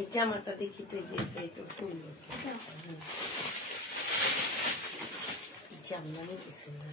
এই জামাটা দেখি তো, যে এটা একটু ফুল জামদানি দিচ্ছে না।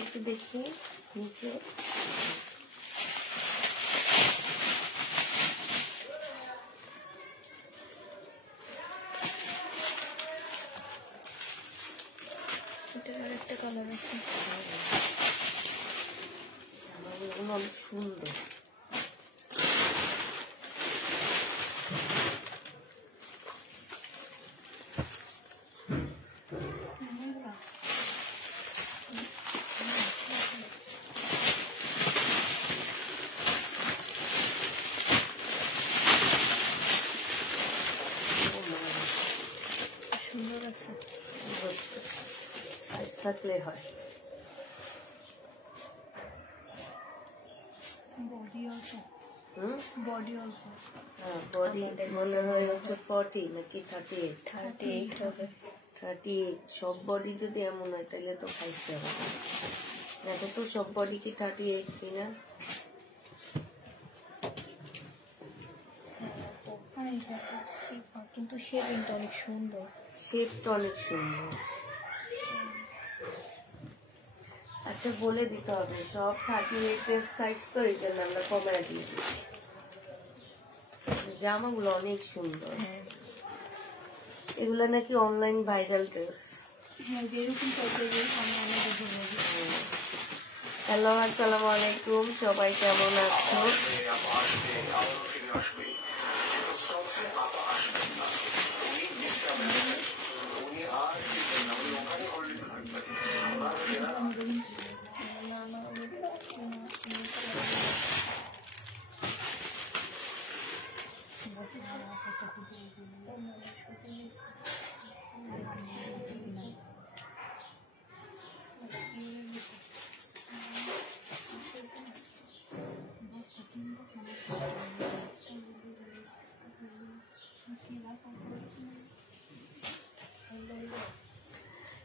একটু দেখি নিচে, একটা কালার আছে, অনেক সুন্দর। সুন্দর আছে, সাইজ থাকলে হয়। বডি অল্প, বডি অল্প, বডি মনে হয় হচ্ছে 40 নাকি 38? 38 হবে। 38 সব বডি যদি এমন হয় তাহলে তো খাইছে হবে। দেখো তো সব বডি কি 38 কিনা? কিন্তু শেপিংটা অনেক সুন্দর, শেপটা অনেক সুন্দর। আচ্ছা বলে দিতে হবে সব 38 এর সাইজ, তো এই জন্য আমরা কমায় দিয়ে দিচ্ছি। জামাগুলো অনেক সুন্দর, এগুলো নাকি অনলাইন ভাইরাল ড্রেস। হ্যালো, আসসালামু আলাইকুম, সবাই কেমন আছো?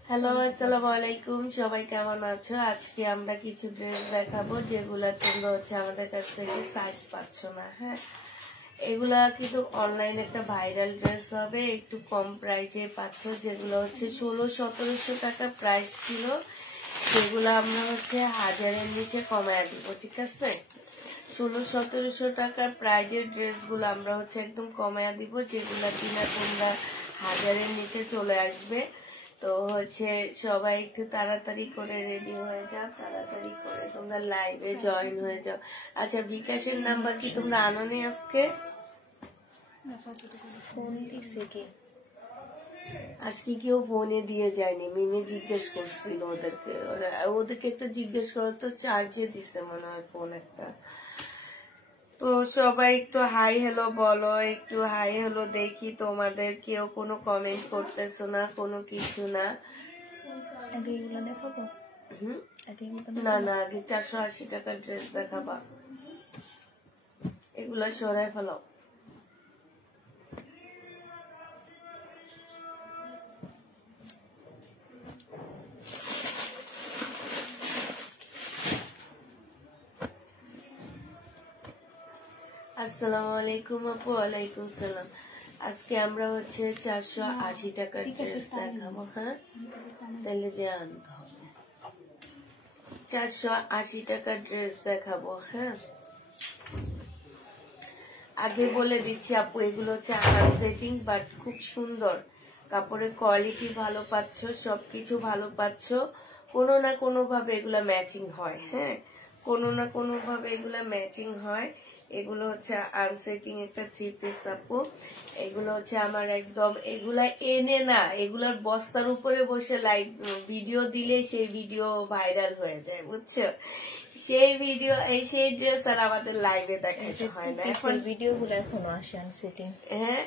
হ্যালো, আসসালামু আলাইকুম, সবাই কেমন আছো? আজকে আমরা কিছু ড্রেস দেখাবো যেগুলা তোমরা হচ্ছে আমাদের কাছ থেকে সাইজ পাচ্ছ না। হ্যাঁ, এগুলা কিন্তু অনলাইন একটা ভাইরাল ড্রেস হবে, একটু কম প্রাইসে পাচ্ছ। যেগুলো হচ্ছে 1600-1700 টাকা প্রাইস ছিল, সেগুলো আমরা হচ্ছে 1000-এর নিচে কমায় দিব। ঠিক আছে, 1600-1700 টাকার প্রাইজের ড্রেসগুলো আমরা হচ্ছে একদম কমায় দিব, যেগুলা কিনা তোমরা 1000-এর নিচে চলে আসবে। তো হচ্ছে সবাই একটু তাড়াতাড়ি করে রেডি হয়ে যাও, তাড়াতাড়ি করে তোমরা লাইভে জয়েন হয়ে যাও। আচ্ছা, বিকাশের নাম্বার কি তোমরা আনো নি আজকে? ফোন দিছে কি আজকে কেউ ফোনে দিয়ে যায়নি, মিমি জিজ্ঞেস করছিল ওদেরকে, ওদেরকে একটা জিজ্ঞেস করো তো, চার্জে দিছে মনে হয় ফোন একটা। তো সবাই একটু হাই হ্যালো বলো, একটু হাই হ্যালো দেখি। তোমাদের কেউ কোনো কমেন্ট করতেছো না, কোনো কিছু না। আগে এগুলো দেখাবো? না না, আগে 480 টাকার ড্রেস দেখাবা, এগুলা সরাই ফেলো। আসসালামু আলাইকুম আপু। ওয়ালাইকুম সালাম। আজকে আমরা হচ্ছে 480 টাকার ড্রেস দেখাবো। হ্যাঁ, তাহলে যে আনতে হবে 480 টাকার ড্রেস দেখাবো। হ্যাঁ, আগে বলে দিচ্ছি আপু, এগুলো হচ্ছে আকার সেটিং, বাট খুব সুন্দর, কাপড়ের কোয়ালিটি ভালো পাচ্ছ, সবকিছু ভালো পাচ্ছ। কোনো না কোনো ভাবে এগুলা ম্যাচিং হয়। হ্যাঁ, কোনো না কোনো ভাবে এগুলা ম্যাচিং হয়। এগুলো হচ্ছে আনসেটিং একটা 3 পিস আপু। এগুলো হচ্ছে আমার একদম, এগুলা এনে না, এগুলার বস্তার উপরে বসে লাইভ ভিডিও দিলে সেই ভিডিও ভাইরাল হয়ে যায়, বুঝছো? সেই ভিডিও, সেই ড্রেস আর আমাদের লাইভে দেখাতে হয় না। এখন ভিডিও গুলো এখনো আসে আনসেটিং। হ্যাঁ,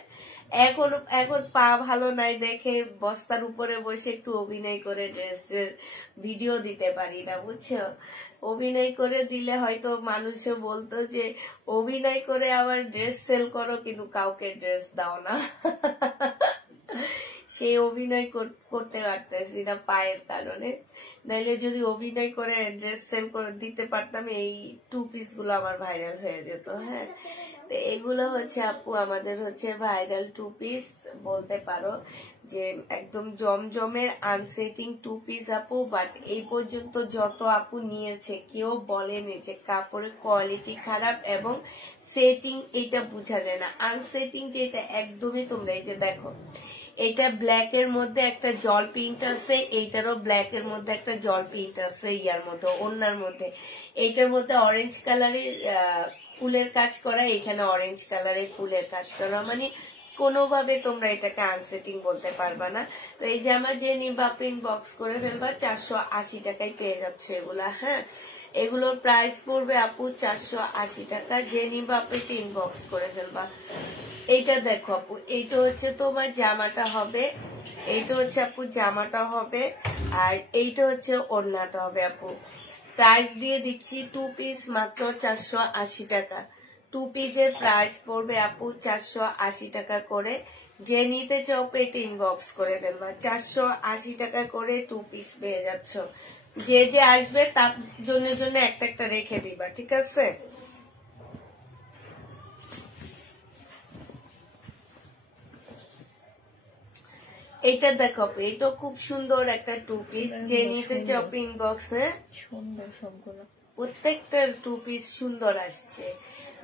এখন পা ভালো নাই দেখে বস্তার উপরে বসে একটু অভিনয় করে ড্রেসের ভিডিও দিতে পারি না, বুঝছো? অভিনয় করে দিলে হয়তো মানুষে বলতো যে অভিনয় করে আবার ড্রেস সেল করো কিন্তু কাউকে ড্রেস দাও না। সেই অভিনয় করতে পারতেছি না পায়ের কারণে, নাইলে যদি অভিনয় করে ড্রেস সেল করে দিতে পারতাম এই 2 পিস গুলো আমার ভাইরাল হয়ে যেত। হ্যাঁ, তো এগুলো হচ্ছে আপু আমাদের হচ্ছে ভাইরাল 2 পিস বলতে পারো, যে একদম জমজমের আনসেটিং 2 পিস আপু। বাট এই পর্যন্ত যত আপু নিয়েছে কেউ বলেনি যে কাপড়ের কোয়ালিটি খারাপ এবং সেটিং এটা বোঝা যায় না। আনসেটিং যেটা একদমই, তোমরা এই যে দেখো, এটা ব্ল্যাক এর মধ্যে একটা জল প্রিন্ট আছে, এইটারও ব্ল্যাক এর মধ্যে একটা জল প্রিন্ট আছে, ইয়ার মধ্যে ওনার মধ্যে, এইটার মধ্যে অরেঞ্জ কালারের ফুলের কাজ করা, এখানে অরেঞ্জ কালারের ফুলের কাজ করা, মানে কোনোভাবে তোমরা এটাকে আনসেটিং বলতে পারবা না। তো এই যে আমার যে নিবা প্রিন্ট বক্স করে ফেলবা 480 টাকায় পেয়ে যাচ্ছে এগুলা। হ্যাঁ, এগুলোর প্রাইস পড়বে আপু 480 টাকা। যে নিবা আপু প্রিন্ট বক্স করে ফেলবা। এইটা দেখো আপু, এইটা হচ্ছে তোমার জামাটা হবে, এইটা হচ্ছে আপু জামাটা হবে, আর এইটা হচ্ছে ওড়নাটা হবে আপু। প্রাইস দিয়ে দিচ্ছি 2 পিস মাত্র 480 টাকা। 2 পিসের প্রাইস পড়বে আপু 480 টাকা করে। যে নিতে চাও পেটে ইনবক্স করে ফেলবা। 480 টাকা করে 2 পিস পেয়ে যাচ্ছ। যে যে আসবে তার জন্য একটা একটা রেখে দিবা, ঠিক আছে? এটা দেখো, এটা খুব সুন্দর একটা 2 পিস। যে নিতে চাও ইনবক্সে, সুন্দর সবগুলো, প্রত্যেকটা 2 পিস সুন্দর আসছে,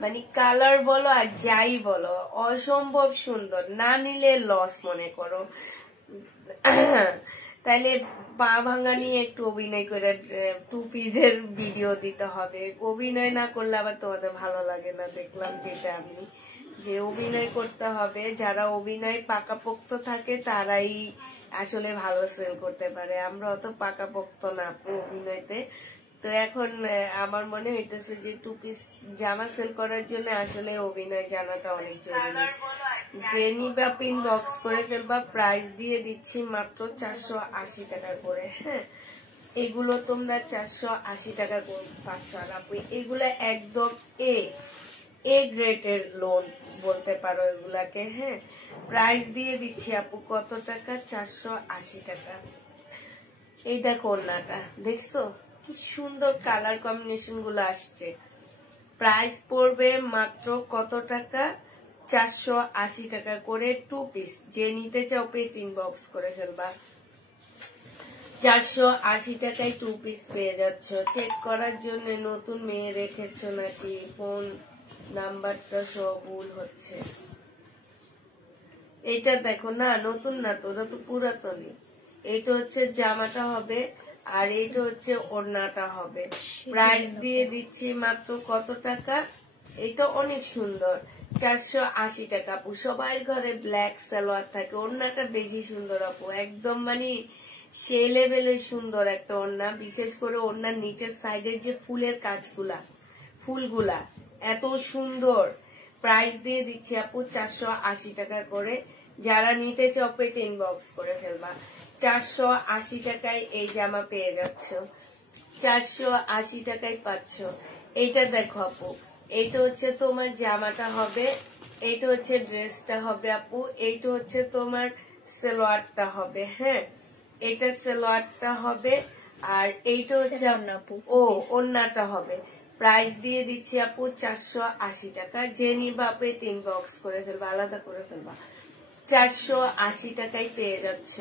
মানে কালার বলো আর যাই বলো অসম্ভব সুন্দর। না নিলে লস মনে করো। তাইলে পা ভাঙা নিয়ে একটু অভিনয় করে 2 পিসের ভিডিও দিতে হবে। অভিনয় না করলে আবার তোমাদের ভালো লাগে না, দেখলাম যেটা আমি, যে অভিনয় করতে হবে। যারা অভিনয় পাকাপোক্ত থাকে তারাই আসলে ভালো সেল করতে পারে। আমরা অত পাকাপোক্ত না অভিনয়তে। তো এখন আমার মনে হইতেছে যে 2 পিস জামা সেল করার জন্য আসলে অভিনয় জানাটা অনেক জরুরি। যে নিবা পিন বক্স করে ফেলবা। প্রাইস দিয়ে দিচ্ছি মাত্র 480 টাকা করে। হ্যাঁ, এগুলো তোমরা 480 টাকা করে পাচ্ছ। আর আপু এগুলা একদম এ গ্রেডের লোন বলতে পারো এগুলাকে। হ্যাঁ, প্রাইস দিয়ে দিচ্ছি আপু কত টাকা, 480 টাকা। এই দেখো ওড়নাটা, দেখছো কি সুন্দর কালার কম্বিনেশন গুলো আসছে। প্রাইস পড়বে মাত্র কত টাকা, 480 টাকা করে 2 পিস। যে নিতে চাও পেট ইনবক্স করে ফেলবা। 480 টাকায় 2 পিস পেয়ে যাচ্ছ। চেক করার জন্য নতুন মেয়ে রেখেছো নাকি, ফোন নাম্বারটা সব ভুল হচ্ছে। এটা দেখো, না নতুন না তো, ওটা তো পুরাতনই। এটা হচ্ছে জামাটা হবে আর এটা হচ্ছে ওড়নাটা হবে। প্রাইস দিয়ে দিচ্ছি মাত্র কত টাকা, এটা অনেক সুন্দর, 480 টাকা আপু। সবার ঘরে ব্ল্যাক সালোয়ার থাকে, ওড়নাটা বেশি সুন্দর আপু, একদম মানে সে লেভেলের সুন্দর একটা ওড়না। বিশেষ করে ওড়নার নিচের সাইডের যে ফুলের কাজগুলা, ফুলগুলা এত সুন্দর। প্রাইস দিয়ে দিচ্ছি আপু 480 টাকা করে। যারা নিতে চাও পেটে ইনবক্স করে ফেলবা। 480 টাকায় এই জামা পেয়ে যাচ্ছ, 480 টাকায় পাচ্ছ। এইটা দেখো আপু, এইটা হচ্ছে তোমার জামাটা হবে, এইটা হচ্ছে ড্রেসটা হবে আপু, এইটা হচ্ছে তোমার সালোয়ারটা হবে। হ্যাঁ, এটা সালোয়ারটা হবে আর এইটা হচ্ছে ওড়নাটা হবে। প্রাইস দিয়ে দিচ্ছি আপু 480 টাকা। যে নিবা আপু ইনবক্স করে ফেলবা, আলাদা করে ফেলবা। 480 টাকায় পেয়ে যাচ্ছ।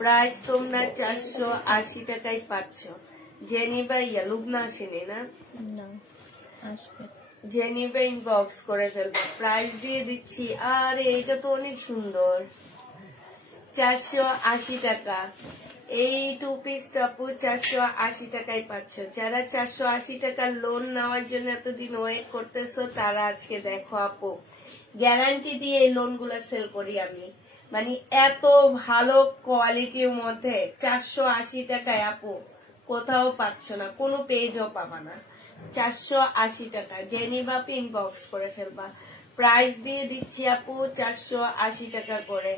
প্রাইস তোমরা 480 টাকায় পাচ্ছ। যে নিবা লুবনা আসেনি না, আসবে, যে নিবা ইনবক্স করে ফেলবা। প্রাইস দিয়ে দিচ্ছি, আরে এটা তো অনেক সুন্দর, 480 টাকা। এই 2 পিসটা আপু 480 টাকায় পাচ্ছ। যারা 480 টাকা লোন নেওয়ার জন্য এতদিন ওয়েট করতেছো তারা আজকে দেখো আপু, গ্যারান্টি দিয়ে এই লোনগুলো সেল করি আমি। মানে এত ভালো কোয়ালিটির মধ্যে 480 টাকায় আপু কোথাও পাচ্ছ না, কোনো পেজও পাবা না। 480 টাকা, যে নিবা ইনবক্স করে ফেলবা। প্রাইস দিয়ে দিচ্ছি আপু 480 টাকা করে,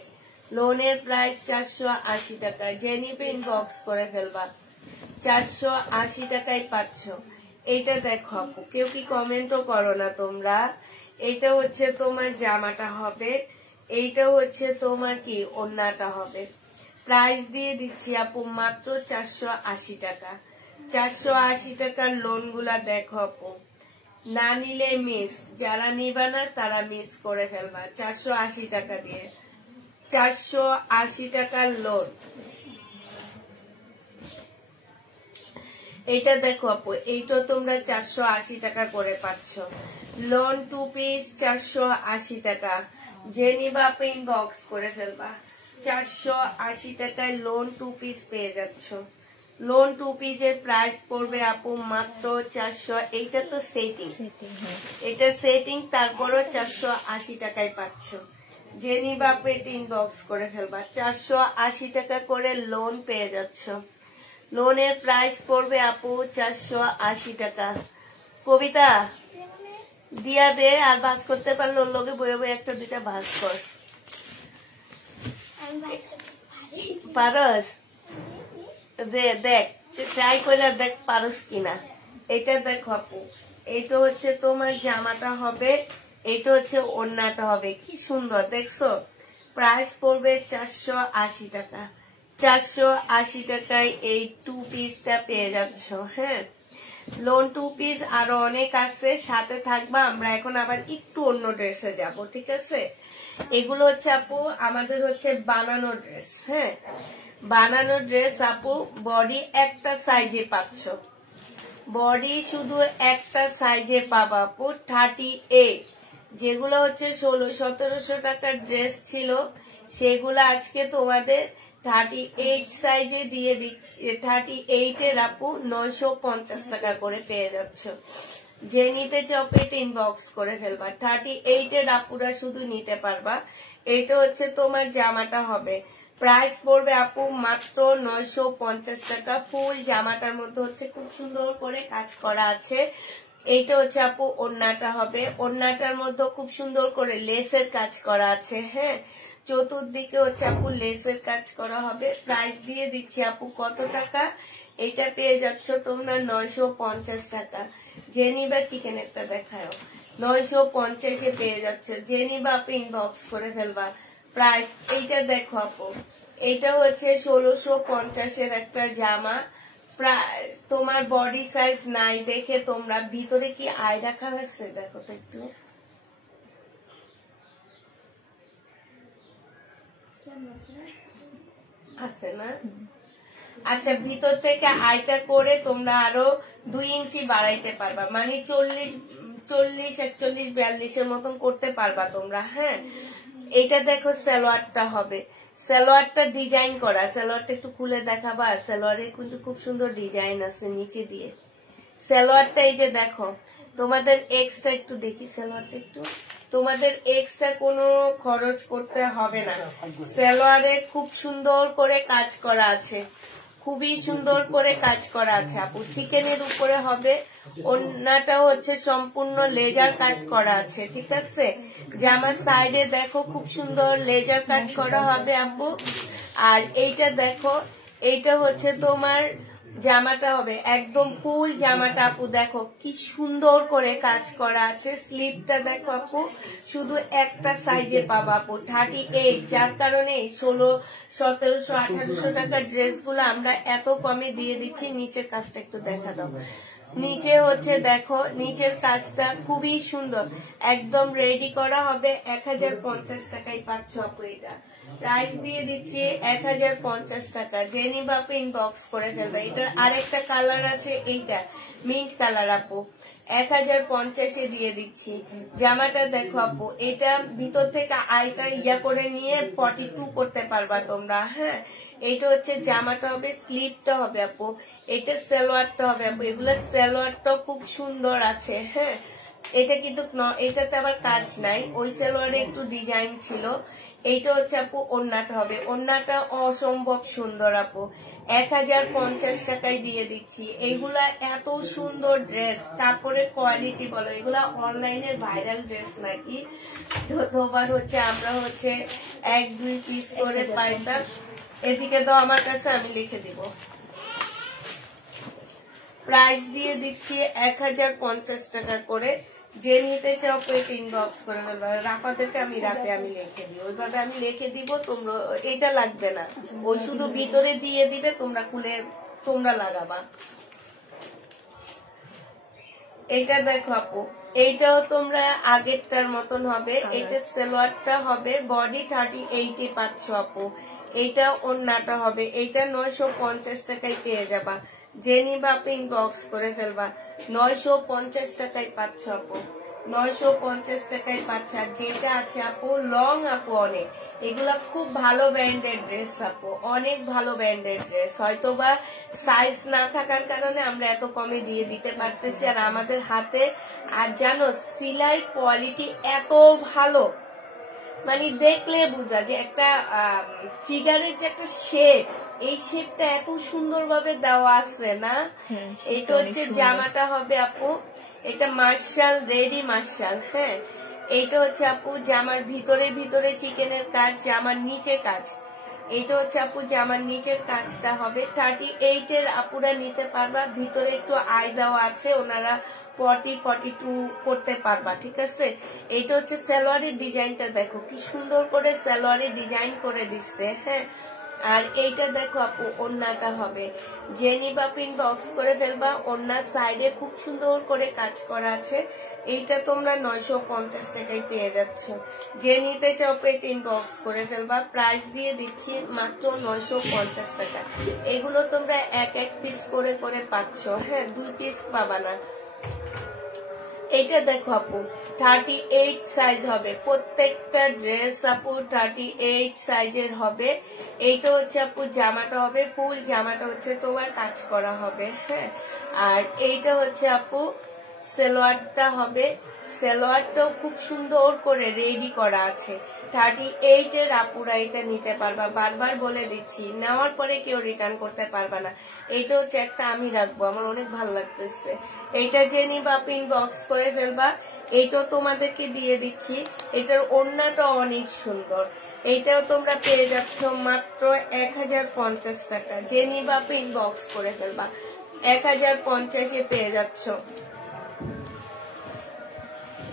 লোনের প্রাইস 480 টাকা, যে নিবে ইনবক্স করে ফেলবা। 480 টাকায় পাচ্ছ। এইটা দেখো আপু, কেউ কি কমেন্টও করো না তোমরা। এইটা হচ্ছে তোমার জামাটা হবে, এইটা হচ্ছে তোমার কি ওড়নাটা হবে। প্রাইস দিয়ে দিচ্ছি আপু মাত্র 480 টাকা। 480 টাকার লোনগুলা দেখো আপু, না নিলে মিস, যারা নিবা না তারা মিস করে ফেলবা। 480 টাকা দিয়ে 480 টাকার লোন। এইটা দেখো আপু, এইটা তোমরা 480 টাকা করে পাচ্ছ। লোন 2 পিস 480 টাকা, যে নিবা আপু ইনবক্স করে ফেলবা। 480 টাকায় লোন 2 পিস পেয়ে যাচ্ছ। লোন 2 পিসের প্রাইস পড়বে আপু মাত্র 400। এইটা তো সেটিং, এটা সেটিং, তারপরও 480 টাকায় পাচ্ছ। যে নিবা আপু এটা ইনবক্স করে ফেলবা। 480 টাকা করে লোন পেয়ে যাচ্ছ। লোনের প্রাইস পড়বে আপু 480 টাকা। কবিতা দিয়া দে, আর ভাজ করতে পারলে ওর লোকে বয়ে বয়ে একটা দুইটা ভাজ কর। পারস? দেখ, ট্রাই করে দেখ পারস কিনা। এটা দেখো আপু, এইটা হচ্ছে তোমার জামাটা হবে, এইটা হচ্ছে ওড়নাটা হবে। কি সুন্দর দেখছো। প্রাইস পড়বে 480 টাকা। 480 টাকায় এই 2 পিসটা পেয়ে যাচ্ছ। হ্যাঁ, লোন 2 পিস আরো অনেক আছে, সাথে থাকবা। আমরা এখন আবার একটু অন্য ড্রেসে যাব, ঠিক আছে। এগুলো হচ্ছে আপু আমাদের হচ্ছে বানানো ড্রেস। হ্যাঁ, বানানো ড্রেস আপু, বডি একটা সাইজে পাচ্ছ, বডি শুধু একটা সাইজে পাবা আপু। 38, যেগুলো হচ্ছে 1600-1700 টাকার ড্রেস ছিল, সেগুলো আজকে তোমাদের 38 সাইজে দিয়ে দিচ্ছি। 38 এর আপু 950 টাকা করে পেয়ে যাচ্ছ। যে নিতে চাও পেটে ইনবক্স করে ফেলবা। 38 এর আপুরা শুধু নিতে পারবা। এটা হচ্ছে তোমার জামাটা হবে। প্রাইস পড়বে আপু মাত্র 950 টাকা। ফুল জামাটার মধ্যে হচ্ছে খুব সুন্দর করে কাজ করা আছে। এইটা হচ্ছে আপু ওড়নাটা হবে, ওড়নাটার মধ্যে খুব সুন্দর করে লেসের কাজ করা আছে। হ্যাঁ, চতুর্দিকে হচ্ছে আপু লেসের কাজ করা হবে। প্রাইস দিয়ে দিচ্ছি আপু কত টাকা, এটা পেয়ে যাচ্ছ তোমরা 950 টাকা। যে নিবা চিকেনেরটা দেখাও, 950-এ পেয়ে যাচ্ছ। যে নিবা আপু ইনবক্স করে ফেলবা। প্রাইস এইটা দেখো আপু, এইটা হচ্ছে 1650-এর একটা জামা। প্রাইস তোমার বডি সাইজ নাই দেখে তোমরা, ভিতরে কি আয় রাখা হয়েছে দেখো তো একটু, আছে না? আচ্ছা, ভিতর থেকে আয়টা করে তোমরা আরো 2 ইঞ্চি বাড়াইতে পারবা, মানে 40, 41, 42-এর মতন করতে পারবা তোমরা। হ্যাঁ, এইটা দেখো সালোয়ারটা হবে, সালোয়ারটা ডিজাইন করা। সালোয়ারটা একটু খুলে দেখাবা। সালোয়ারের কিন্তু খুব সুন্দর ডিজাইন আছে নিচে দিয়ে। সালোয়ারটা এই যে দেখো, তোমাদের এক্সট্রা একটু দেখি সালোয়ারটা একটু, তোমাদের এক্সট্রা কোনো খরচ করতে হবে না। সালোয়ারে খুব সুন্দর করে কাজ করা আছে, খুবই সুন্দর করে কাজ করা আছে আপু। চিকেনের উপরে হবে, ওড়নাটা হচ্ছে সম্পূর্ণ লেজার কাট করা আছে, ঠিক আছে। জামার সাইডে দেখো খুব সুন্দর লেজার কাট করা হবে আপু। আর এইটা দেখো, এইটা হচ্ছে তোমার জামাটা হবে, একদম ফুল জামাটা আপু দেখো কি সুন্দর করে কাজ করা আছে। স্লিভটা দেখো আপু, শুধু একটা সাইজে পাবো আপু 38, যার কারণে 1600, 1700, 1800 টাকার ড্রেসগুলো আমরা এত কমে দিয়ে দিচ্ছি। নিচের কাজটা একটু দেখা দাও। নিচে হচ্ছে দেখো, নিচের কাজটা খুবই সুন্দর, একদম রেডি করা হবে। 1050 টাকায় পাচ্ছ আপু এটা। প্রাইস দিয়ে দিচ্ছি 1050 টাকা। যে নিবে আপু ইনবক্স করে ফেলবে। এটার আরেকটা কালার আছে, এইটা মিন্ট কালার আপু, 1050 দিয়ে দিচ্ছি। জামাটা দেখো আপু, এটা ভিতর থেকে আইটা ইয়া করে নিয়ে 42 করতে পারবা তোমরা। হ্যাঁ, এইটা হচ্ছে জামাটা হবে, স্লিপটা হবে আপু, এটা সালোয়ারটা হবে আপু। এগুলো সালোয়ারটা খুব সুন্দর আছে। হ্যাঁ, এটা কিন্তু এটাতে আবার কাজ নাই, ওই সালোয়ারে একটু ডিজাইন ছিল। এইটা হচ্ছে আপু ওড়নাটা হবে, ওড়নাটা অসম্ভব সুন্দর আপু, 1050 টাকায় দিয়ে দিচ্ছি। এইগুলা এত সুন্দর ড্রেস, কাপড়ের কোয়ালিটি বলো, এগুলা অনলাইনের ভাইরাল ড্রেস নাকি। ধোবার হচ্ছে আমরা হচ্ছে 1-2 পিস করে পাইতাম। এদিকে তো আমার কাছে, আমি লিখে দিব। প্রাইস দিয়ে দিচ্ছি 1050 টাকা করে। যে নিতে চাও পেট ইনবক্স করে দেবো। রাফাদেরকে আমি রাতে আমি লিখে দিই, ওইভাবে আমি লিখে দিব। তোমরা এটা লাগবে না, ওই শুধু ভিতরে দিয়ে দিবে, তোমরা খুলে তোমরা লাগাবা। এইটা দেখো আপু, এইটাও তোমরা আগেরটার মতন হবে। এইটা সালোয়ারটা হবে, বডি 38 পাচ্ছ আপু। এইটা ওড়নাটা হবে, এইটা 950 টাকায় পেয়ে যাবা। যে নিবা আপু ইনবক্স করে ফেলবা। 950 টাকায় পাচ্ছ আপু, 950 টাকায় পাচ্ছ। আর যেটা আছে আপু লং আপু, অনেক, এগুলা খুব ভালো ব্র্যান্ডের ড্রেস আপু, অনেক ভালো ব্র্যান্ডের ড্রেস। হয়তো বা সাইজ না থাকার কারণে আমরা এত কমে দিয়ে দিতে পারতেছি। আর আমাদের হাতে, আর জানো সিলাই কোয়ালিটি এত ভালো, মানে দেখলে বোঝা যে একটা ফিগারের যে একটা শেপ, এই শেপটা এত সুন্দরভাবে দেওয়া আছে না। এটা হচ্ছে জামাটা হবে আপু, এটা মার্শাল, রেডি মার্শাল। হ্যাঁ, এইটা হচ্ছে আপু জামার ভিতরে ভিতরে চিকেনের কাজ, জামার নিচে কাজ। এইটা হচ্ছে আপু জামার নিচের কাজটা হবে। 38 এর আপুরা নিতে পারবা, ভিতরে একটু আই দেওয়া আছে, ওনারা 40-42 করতে পারবা। ঠিক আছে, এইটা হচ্ছে সালোয়ারের ডিজাইনটা দেখো কি সুন্দর করে সালোয়ারের ডিজাইন করে দিচ্ছে। হ্যাঁ, আর এইটা দেখো আপু ওড়নাটা হবে। যে নিবা ইনবক্স করে ফেলবা। ওড়নার সাইডে খুব সুন্দর করে কাজ করা আছে। এইটা তোমরা 950 টাকায় পেয়ে যাচ্ছ। যে নিতে চাও পেট ইনবক্স করে ফেলবা। প্রাইস দিয়ে দিচ্ছি মাত্র 950 টাকা। এগুলো তোমরা এক পিস করে করে পাচ্ছ। হ্যাঁ, 2 পিস পাবা না। এটা দেখো আপু 38 সাইজ হবে, প্রত্যেকটা ড্রেস আপু 38 সাইজের হবে। এইটা হচ্ছে আপু জামাটা হবে, ফুল জামাটা হচ্ছে তোমার কাজ করা হবে। হ্যাঁ, আর এইটা হচ্ছে আপু সালোয়ারটা হবে, সালোয়ারটাও খুব সুন্দর করে রেডি করা আছে। 38 এর আপুরা এটা নিতে পারবা। বারবার বলে দিচ্ছি, নেওয়ার পরে কেউ রিটার্ন করতে পারবা না। এইটা হচ্ছে একটা আমি রাখবো, আমার অনেক ভালো লাগতেছে। এইটা যে নিবা ইনবক্স করে ফেলবা। এইটাও তোমাদেরকে দিয়ে দিচ্ছি। এটার ওড়নাটা অনেক সুন্দর। এইটাও তোমরা পেয়ে যাচ্ছ মাত্র 1050 টাকা। যে নিবা ইনবক্স করে ফেলবা, 1050 পেয়ে যাচ্ছ।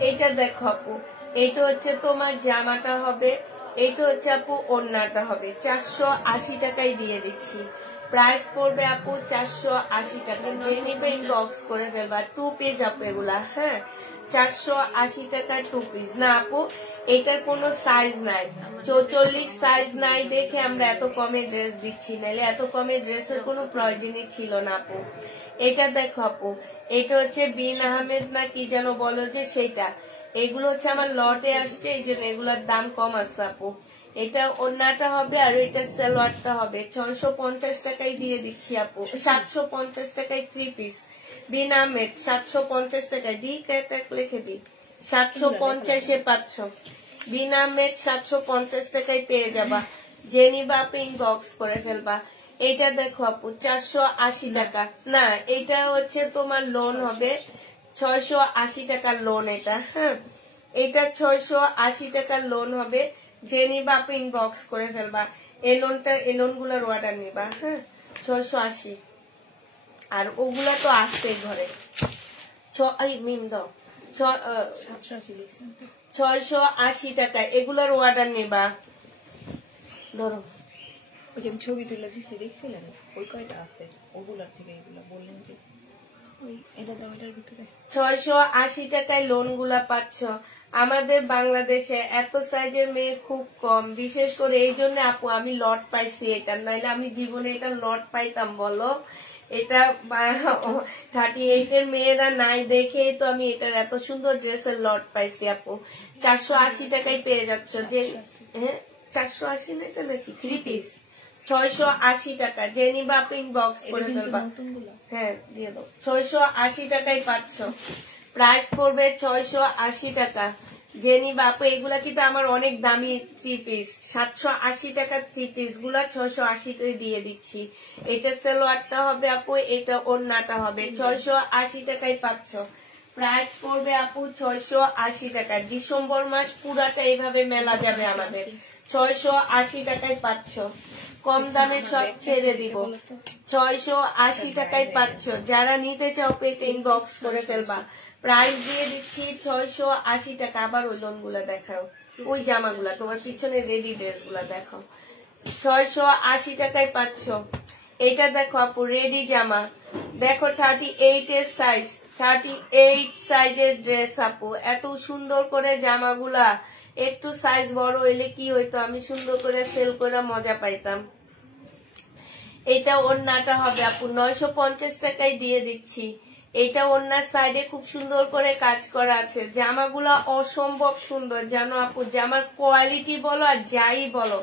এইটা দেখো আপু, এইটা হচ্ছে তোমার জামাটা হবে, এইটা হচ্ছে আপু ওড়নাটা হবে। 480 টাকায় দিয়ে দিচ্ছি। প্রাইস পড়বে আপু 480 টাকা। যে নিবে ইনবক্স করে ফেলবা। 2 পিস আপু এগুলা। হ্যাঁ, 480 টাকা 2 পিস। না আপু, এটার কোনো সাইজ নাই, 44 সাইজ নাই দেখে আমরা এত কমে ড্রেস দিচ্ছি, নাহলে এত কমে ড্রেসের কোনো প্রয়োজনই ছিল না আপু। এটা দেখো আপু, এটা হচ্ছে বিন আহমেদ না কি যেন বলো যে, সেটা। এগুলো হচ্ছে আমার লটে আসছে, এই জন্য এগুলোর দাম কম আছে আপু। এটা ওড়নাটা হবে, আর এটা সালোয়ারটা হবে। 650 টাকায় দিয়ে দিচ্ছি আপু। 750 টাকায় 3 পিস বিন আহমেদ, 750 টাকায় দি, লিখে দি, 750 পাচ্ছ। বিন আহমেদ 750 টাকায় পেয়ে যাবা। যে নিবা আপু ইনবক্স করে ফেলবা। এইটা দেখো আপু 480 টাকা। না, এটা হচ্ছে তোমার লোন হবে 680 টাকার লোন এটা। হ্যাঁ, এটা 680 টাকার লোন হবে। যে নিবা আপু ইনবক্স করে ফেলবা। এই লোন গুলার অর্ডার নিবা। হ্যাঁ, 680। আর ওগুলা তো আসছে ঘরে। মিম দাও, 680 টাকা এগুলার অর্ডার নিবা। ধরো, ওই যে ছবি তুলে দিচ্ছি, দেখছিলেন? ওই কয়টা আছে, ওগুলার থেকে এগুলা বললেন যে এটা দাও, এটার ভিতরে 680 টাকায় লোন গুলা পাচ্ছ। আমাদের বাংলাদেশে এত সাইজের মেয়ে খুব কম, বিশেষ করে এই জন্য আপু আমি লট পাইছি এটা, নাইলে আমি জীবনে এটা লট পাইতাম বলো? এটা 38 এর মেয়েরা নাই দেখেই তো আমি এটার এত সুন্দর ড্রেসের লট পাইছি আপু। 480 টাকায় পেয়ে যাচ্ছ। যে হ্যাঁ 480 না এটা নাকি 3 পিস 680 টাকা। যে নিবা আপনি ইনবক্স করে ফেলবা। হ্যাঁ দিয়ে দাও। 680 টাকায় পাচ্ছ। প্রাইস পড়বে 680 টাকা। যে নিবা আপু, এগুলা কিন্তু আমার অনেক দামি 3 পিস। 780 টাকা 3 পিস গুলা 680 তে দিয়ে দিচ্ছি। এটা সালোয়ারটা হবে আপু, এটা ওড়নাটা হবে। 680 টাকায় পাচ্ছ। প্রাইস পড়বে আপু 680 টাকা। ডিসেম্বর মাস পুরাটা এইভাবে মেলা যাবে আমাদের। 680 টাকায় পাচ্ছ। কম দামে সব ছেড়ে দিব। 680 টাকায় পাচ্ছ। যারা নিতে চাও পেতে ইনবক্স করে ফেলবা। প্রাইস দিয়ে দিচ্ছি 680 টাকা। আবার ওই লোন গুলা দেখাও, ওই জামাগুলা তোমার পিছনে রেডি ড্রেস গুলা দেখো। 680 টাকায় পাচ্ছ। এটা দেখো আপু রেডি জামা, দেখো 38 এর সাইজ, 38 সাইজের ড্রেস আপু। এত সুন্দর করে জামাগুলা। একটু সাইজ বড় হইলে কি হইতো, আমি সুন্দর করে সেল করে মজা পাইতাম। এটা ওড়নাটা হবে আপু 950 টাকায় দিয়ে দিচ্ছি। এটা ওড়নার সাইডে খুব সুন্দর করে কাজ করা আছে। জামাগুলা অসম্ভব সুন্দর জানো আপু, জামার কোয়ালিটি বলো আর যাই বলো,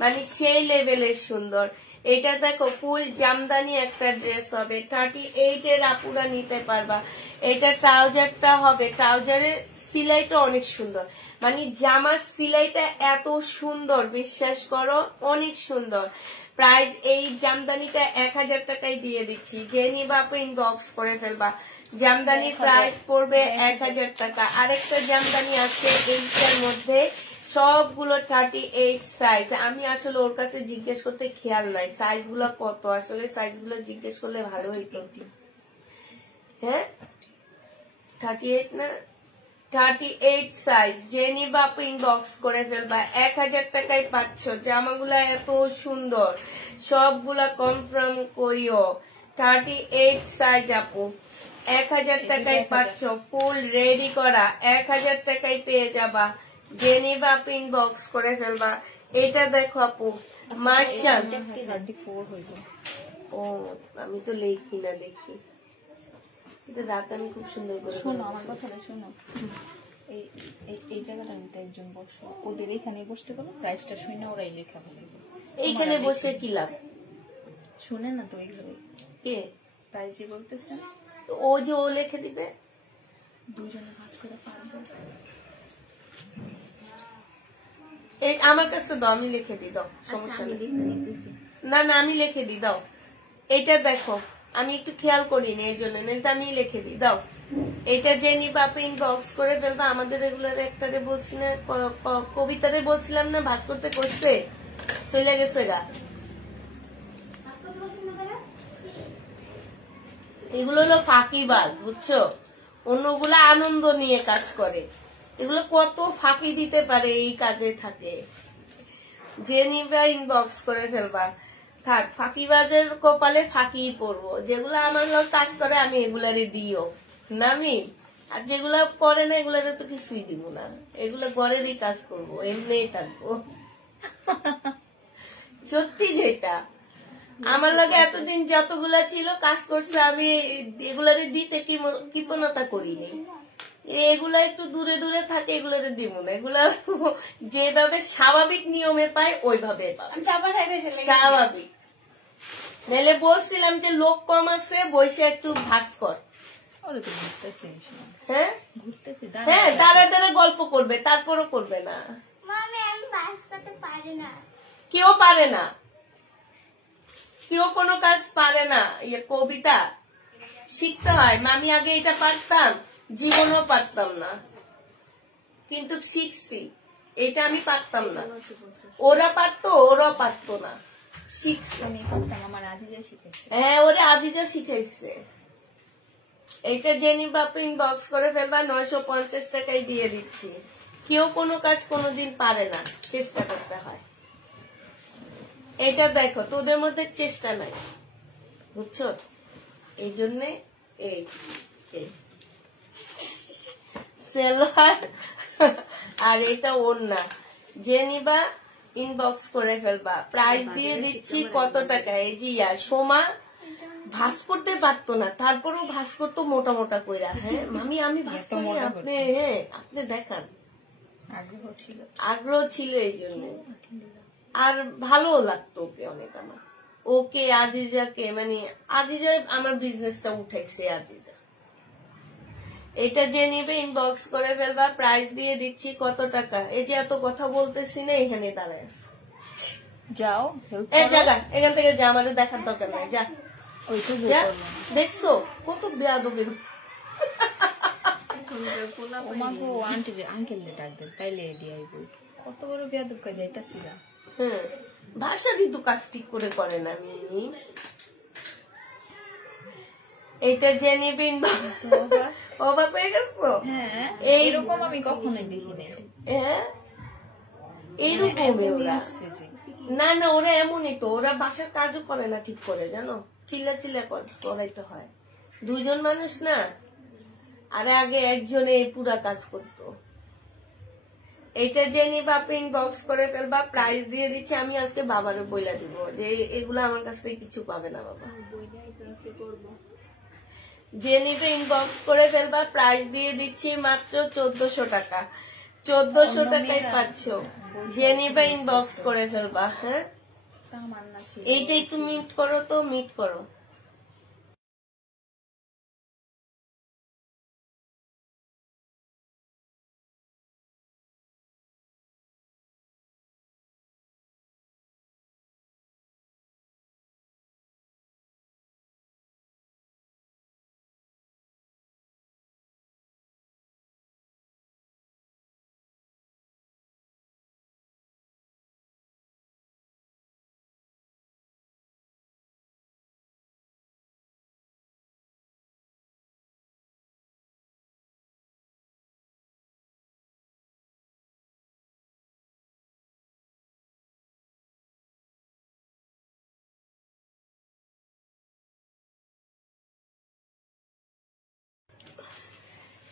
মানে সেই লেভেলের সুন্দর। এটা দেখো ফুল জামদানি একটা ড্রেস হবে। 38 এর আপুরা নিতে পারবা। এটা ট্রাউজারটা হবে, ট্রাউজারের সিলাইটা অনেক সুন্দর, মানে জামার সিলাইটা এত সুন্দর, বিশ্বাস করো অনেক সুন্দর। প্রাইস এই জামদানিটা 1000 টাকায় দিয়ে দিচ্ছি। যে নিবা আপু ইনবক্স করে ফেলবা। জামদানির প্রাইস পড়বে 1000 টাকা। আরেকটা জামদানি আছে এইটার মধ্যে, সবগুলো 38 সাইজ। আমি আসলে ওর কাছে জিজ্ঞেস করতে খেয়াল নাই সাইজ গুলো কত, আসলে সাইজ গুলো জিজ্ঞেস করলে ভালো হইতো। হ্যাঁ 38 না 38 সাইজ। যে নিবা আপু ইনবক্স করে ফেলবা। 1000 টাকায় পাচ্ছ। জামাগুলা এত সুন্দর, সবগুলা কনফার্ম করিও। 38 সাইজ আপু 1000 টাকায় পাচ্ছ। ফুল রেডি করা 1000 টাকায় পেয়ে যাবা। যে নিবা আপু ইনবক্স করে ফেলবা। এটা দেখো আপু মার্শাল। ও আমি তো লেখি না, দেখি রাত আমি খুব সুন্দর করে। শোনো আমার কথাটা শোনো, এই জায়গাটা নিতে একজন বসো, ওদের এখানে বসতে বলো, প্রাইসটা শুনে ওরাই লেখা বলে। এইখানে বসে কি লাভ? শুনে না তো এইভাবে কে প্রাইজই বলতেছে, ও যে ও লিখে দিবে, দুজনে কাজ করে পারবো। এই আমার কাছে দাও, আমি লিখে দিই, দাও সমস্যা নেই। না না আমি লিখে দিই, দাও। এটা দেখো আমি একটু খেয়াল করিনি এই জন্য, আমি লিখে দিই, দাও। এটা যে নিবা আপনি ইনবক্স করে ফেলবা। আমাদের রেগুলার একটারে বলছি না, কবিতারে বলছিলাম না, ভাজ করতে করতে চলে গেছে গা। এগুলো হলো ফাঁকিবাজ, বুঝছো? অন্যগুলা আনন্দ নিয়ে কাজ করে, এগুলো কত ফাঁকি দিতে পারে এই কাজে থাকে। যে নিবা ইনবক্স করে ফেলবা। থাক, ফাঁকিবাজের কপালে ফাঁকি পড়বো। যেগুলো আমার লোক কাজ করে আমি এগুলারে দিও না আমি, আর যেগুলা করে না এগুলারে তো কিছুই দিব না। এগুলো ঘরেরই কাজ করবো, এমনিই থাকবো। সত্যি যেটা আমার লগে এতদিন যতগুলা ছিল কাজ করছে, আমি এগুলারে দিতে কৃপণতা করিনি। এগুলা একটু দূরে দূরে থাকে, এগুলারে দিব না। এগুলা যেভাবে স্বাভাবিক নিয়মে পায় ওইভাবে পাবে, স্বাভাবিক। নাহলে বলছিলাম যে লোক কম আছে, বসে একটু ভাস কর। হ্যাঁ হ্যাঁ দাঁড়া দাঁড়া গল্প করবে, তারপরও করবে না। কেউ পারে না, কেউ কোনো কাজ পারে না। কবিতা শিখতে হয়। মামি আগে এটা পারতাম, জীবনও পারতাম না, কিন্তু শিখছি। এটা আমি পারতাম না, ওরা পারতো, ওরা পারতো না, শিখছি। হ্যাঁ ওরে আজিজা শিখাইছে। এইটা জেনি বাপু ইনবক্স করে ফেলবা। 950 টাকায় দিয়ে দিচ্ছি। কেউ কোনো কাজ কোনোদিন পারে না, চেষ্টা করতে হয়। এটা দেখো তোদের মধ্যে চেষ্টা নাই, বুঝছো? এই জন্যে এই সেলোয়ার আর এটা ওড়না, যে নিবা ইনবক্স করে ফেলবা। প্রাইস দিয়ে দিচ্ছি কত টাকা। এই যে সোমা ভাস করতে পারতো না, তারপরেও ভাস করতো মোটা মোটা কইরা। হ্যাঁ মামি আমি ভাস করি, আপনি হ্যাঁ আপনি দেখান। আগ্রহ ছিল এই জন্য, আর ভালো লাগতো ওকে অনেক। আমার ওকে আজিজাকে, মানে আজিজা আমার বিজনেসটা উঠাইছে আজিজা। এটা যে নিবে ইনবক্স করে ফেলবা। প্রাইস দিয়ে দিচ্ছি কত টাকা। এই যে এত কথা বলতেছি না, এখানে দাঁড়ায় আছে। যাও এই জায়গা, এখান থেকে যা, আমাদের দেখার দরকার নাই, যা। দেখছো কত বেয়াদবি। আঙ্কেল ডাক দেন তাইলে কত বড় বেয়াদব কাজ যাইতাছি। হ্যাঁ ভাষারই তো কাজ ঠিক করে করে না। মিমি এইটা যে নিবেন অবাক হয়ে গেছো। হ্যাঁ এইরকম আমি কখনোই দেখিনি। হ্যাঁ এইরকমই ওরা। না না ওরা এমনই তো, ওরা বাসার কাজও করে না ঠিক করে, জানো, চিল্লা চিল্লা করাইতে হয়। দুজন মানুষ না, আরে আগে একজনে এই পুরা কাজ করতো। এইটা যে নিবা ইনবক্স করে ফেলবা। প্রাইস দিয়ে দিচ্ছি, আমি আজকে বাবারও বইলা দিব যে এগুলো আমার কাছ থেকে কিছু পাবে না বাবা। যে নিবে ইনবক্স করে ফেলবা। প্রাইস দিয়ে দিচ্ছি মাত্র 1400 টাকা। 1400 টাকায় পাচ্ছ। যে নিবে ইনবক্স করে ফেলবা। হ্যাঁ এইটা একটু মিট করো তো, মিট করো।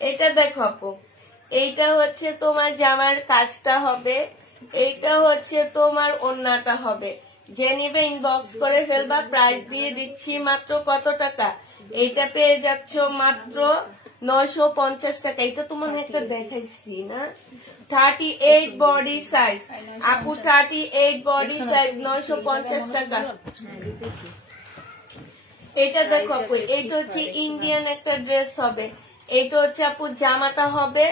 এটা দেখো আপু, এইটা হচ্ছে তোমার জামার কাজটা হবে, এইটা হচ্ছে তোমার ওড়নাটা হবে। যে নিবে ইনবক্স করে ফেলবা। প্রাইস দিয়ে দিচ্ছি মাত্র কত টাকা। এইটা পেয়ে যাচ্ছ মাত্র 950 টাকা। এটা তোমার একটা দেখাইছি না, 38 বডি সাইজ আপু, 38 বডি সাইজ 950 টাকা। এটা দেখো আপু, এইটা হচ্ছে ইন্ডিয়ান একটা ড্রেস হবে। এইটা হচ্ছে আপু জামাটা হবে,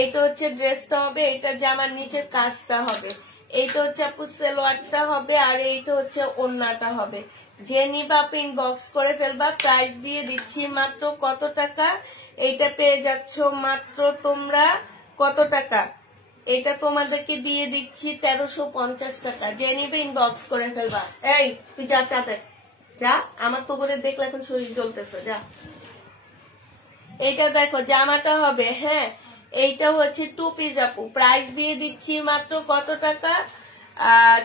এইটা হচ্ছে ড্রেসটা হবে, এইটা জামার নিচের কাজটা হবে, এইটা হচ্ছে আপু সালোয়ারটা হবে, আর এইটা হচ্ছে ওড়নাটা হবে। যে নিবা আপু ইনবক্স করে ফেলবা। প্রাইস দিয়ে দিচ্ছি মাত্র কত টাকা। এইটা পেয়ে যাচ্ছ মাত্র তোমরা কত টাকা। এটা তোমাদেরকে দিয়ে দিচ্ছি 1350 টাকা। যে নিবে ইনবক্স করে ফেলবা। এই তুই যা চাতে যা, আমার তো করে দেখলে এখন শরীর জ্বলতেছে, যা। এইটা দেখো জামাটা হবে। হ্যাঁ এইটা হচ্ছে 2 পিস আপু। প্রাইস দিয়ে দিচ্ছি মাত্র কত টাকা,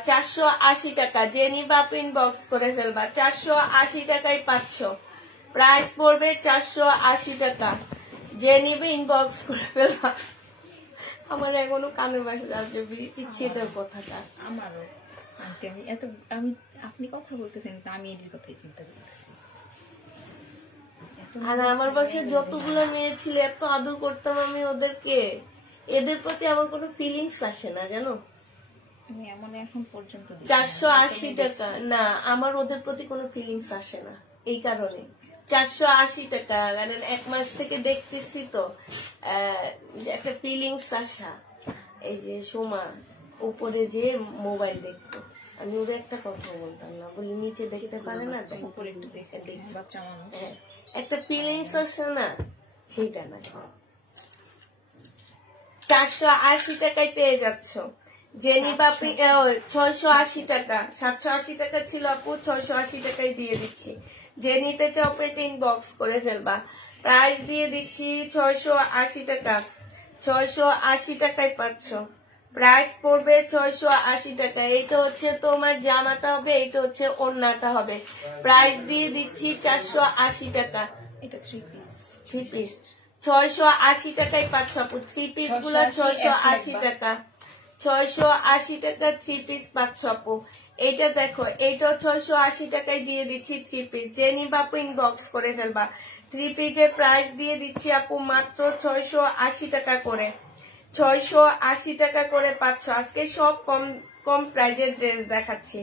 480 টাকা। যে নিবা আপু ইনবক্স করে ফেলবা। 480 টাকায় পাচ্ছ। প্রাইস পড়বে 480 টাকা। যে নিবে ইনবক্স করে ফেলবা। আমার এখনো কানে বাসা যাচ্ছে পিছিয়েটার কথাটা। আমারও আন্টি, আমি আপনি কথা বলতেছেন, আমি এর কথাই চিন্তা করতেছি। আর আমার বাসায় যতগুলো মেয়ে ছিল এত আদর করতাম আমি ওদেরকে, এদের প্রতি আমার কোনো ফিলিংস আসে না জানো। আমি এমন এখন পর্যন্ত 480 টাকা না, আমার ওদের প্রতি কোনো ফিলিংস আসে না, এই কারণে 480 টাকা। কারণ 1 মাস থেকে দেখতেছি তো একটা ফিলিংস আসা। এই যে সোমা উপরে যে মোবাইল দেখতো, আমি ওদের একটা কথা বলতাম না, বলি নিচে দেখতে পারে না, উপরে একটু দেখে বাচ্চা মানুষ, একটা ফিলিংস আসে না, সেইটা না। 480 টাকায় পেয়ে যাচ্ছ। যে নিবা 680 টাকা, 780 টাকা ছিল আপু, 680 টাকায় দিয়ে দিচ্ছি। যে নিতে চাও পেটে ইনবক্স করে ফেলবা। প্রাইস দিয়ে দিচ্ছি 680 টাকা। 680 টাকায় পাচ্ছ। প্রাইস পড়বে 680 টাকা। এইটা হচ্ছে তোমার জামাটা হবে, এইটা হচ্ছে ওড়নাটা হবে। প্রাইস দিয়ে দিচ্ছি 480 টাকা। এটা 3 পিস। 3 পিস 680 টাকায় পাচ্ছ আপু। 3 পিস গুলো 680 টাকা। 680 টাকা 3 পিস পাচ্ছ আপু। এইটা দেখো, এইটাও 680 টাকায় দিয়ে দিচ্ছি 3 পিস। যে নিবা আপু ইনবক্স করে ফেলবা। 3 পিসের প্রাইস দিয়ে দিচ্ছি আপু মাত্র 680 টাকা করে। 680 টাকা করে পাচ্ছ। আজকে সব কম কম প্রাইজের ড্রেস দেখাচ্ছি।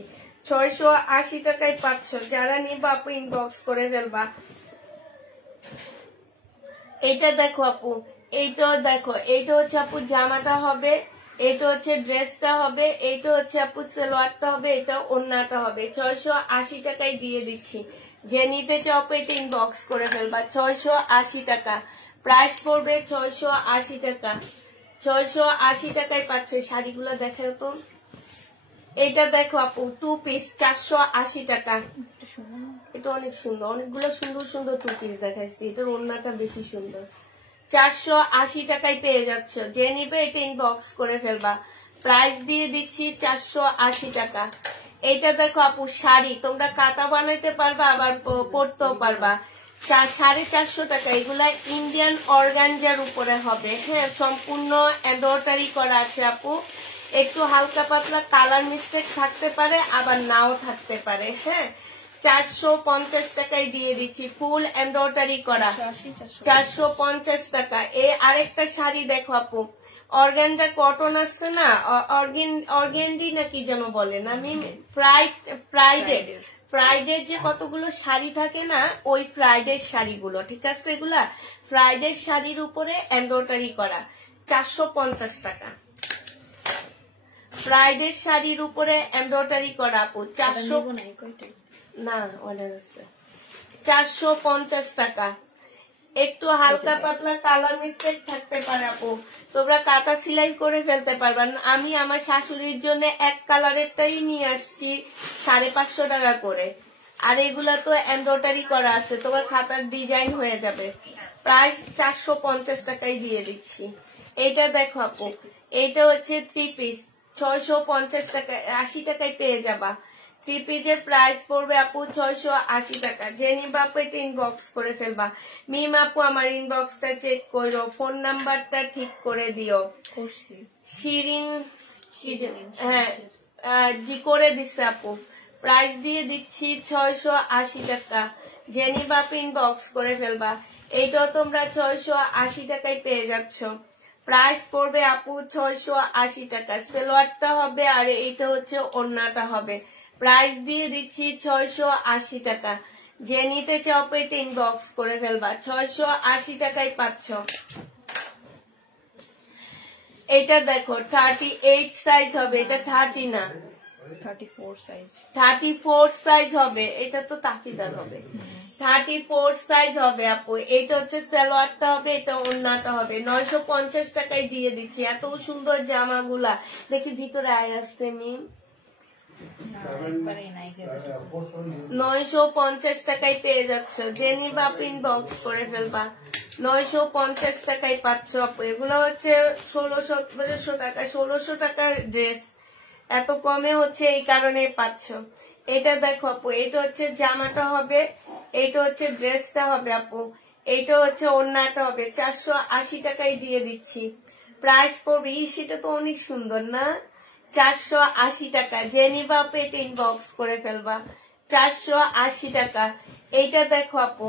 680 টাকায় পাচ্ছ। যারা নিবা আপু ইনবক্স করে ফেলবা। এইটা দেখো আপু, এইটাও দেখো, এইটা হচ্ছে আপু জামাটা হবে, এইটা হচ্ছে ড্রেসটা হবে, এইটা হচ্ছে আপু সালোয়ারটা হবে, এটা ওড়নাটা হবে। 680 টাকায় দিয়ে দিচ্ছি। যে নিতে চাও আপু এটা ইনবক্স করে ফেলবা। 680 টাকা প্রাইস পড়বে। 680 টাকা। 680 টাকায় পাচ্ছ। শাড়িগুলো দেখো তো। এইটা দেখো আপু 2 পিস 480 টাকা। এটা অনেক সুন্দর, অনেকগুলো সুন্দর সুন্দর 2 পিস দেখাইছি। এটার ওড়নাটা বেশি সুন্দর। 480 টাকায় পেয়ে যাচ্ছ। যে নিবে এটা ইনবক্স করে ফেলবা। প্রাইস দিয়ে দিচ্ছি 480 টাকা। এইটা দেখো আপু শাড়ি, তোমরা কাতা বানাইতে পারবা আবার পরতেও পারবা। 450 টাকা। এগুলা ইন্ডিয়ান অর্গানজার উপরে হবে। হ্যাঁ, সম্পূর্ণ এমব্রয়ডারি করা আছে আপু। একটু হালকা পাতলা কালার মিস্টেক থাকতে পারে, আবার নাও থাকতে পারে। হ্যাঁ, 450 টাকায় দিয়ে দিচ্ছি। ফুল এমব্রয়ডারি করা। 450 টাকা। আরেকটা শাড়ি দেখো আপু, অর্গানজা কটন আসছে না, অর্গেন্ডি না কি যেন বলেন, আমি ফ্রাইডের যে কতগুলো শাড়ি থাকে না, ওই ফ্রাইডের শাড়িগুলো, ঠিক আছে? এগুলা ফ্রাইডের শাড়ির উপরে এমব্রয়ডারি করা। 450 টাকা। ফ্রাইডের শাড়ির উপরে এমব্রয়ডারি করা আপু। 400 না, অর্ডার আছে। 450 টাকা। একটু হালকা পাতলা কালার মিস্টেক থাকতে পারে আপু, তোমরা কাটা সেলাই করে ফেলতে পারবা। আমি আমার শাশুড়ির জন্য এক কালারেরটাই নিয়ে আসছি 550 টাকা করে। আর এগুলা তো এমব্রয়ডারি করা আছে, তোমার খাতার ডিজাইন হয়ে যাবে। প্রাইস 450 টাকায় দিয়ে দিচ্ছি। এইটা দেখো আপু, এইটা হচ্ছে 3 পিস 650 টাকা, 80 টাকায় পেয়ে যাবা। 3 পিসের প্রাইস পড়বে আপু 680 টাকা। যে নিবা আপু এটা ইনবক্স করে ফেলবা। মিম আপু আমার ইনবক্সটা চেক করো, ফোন নাম্বারটা ঠিক করে দিও। শিরিন, হ্যাঁ জি করে দিচ্ছে আপু। প্রাইস দিয়ে দিচ্ছি 680 টাকা। যে নিবা আপু ইনবক্স করে ফেলবা। এইটাও তোমরা 680 টাকায় পেয়ে যাচ্ছ। প্রাইস পড়বে আপু 680 টাকা। সালোয়ারটা হবে আর এইটা হচ্ছে ওড়নাটা হবে। প্রাইস দিয়ে দিচ্ছি 680 টাকা। যে নিতে চাও এটা ইনবক্স করে ফেলবা। 680 টাকায় পাচ্ছ। এটা দেখো 38 সাইজ হবে, এটা 30 না, 34 সাইজ। 34 সাইজ হবে। এটা তো তাফিদার হবে। 34 সাইজ হবে আপু। এটা হচ্ছে সালোয়ারটা হবে, এটা ওড়নাটা হবে। 950 টাকায় দিয়ে দিচ্ছি। এত সুন্দর জামাগুলা দেখি ভিতরে আয় আসছে মিম। 950 টাকায় পেয়ে যাচ্ছ। যে নিবা আপু ইনবক্স করে ফেলবা। 950 টাকায় পাচ্ছ আপু। এগুলো হচ্ছে 1600 টাকা, 1600 টাকার ড্রেস। এত কমে হচ্ছে এই কারণে পাচ্ছ। এটা দেখো আপু, এটা হচ্ছে জামাটা হবে, এইটা হচ্ছে ড্রেসটা হবে আপু, এইটা হচ্ছে ওড়নাটা হবে। 480 টাকায় দিয়ে দিচ্ছি। প্রাইস পড়বে, সেটা তো অনেক সুন্দর না, 480 টাকা। যে নিবা আপু এটা ইনবক্স করে ফেলবা। 480 টাকা। এইটা দেখো আপু,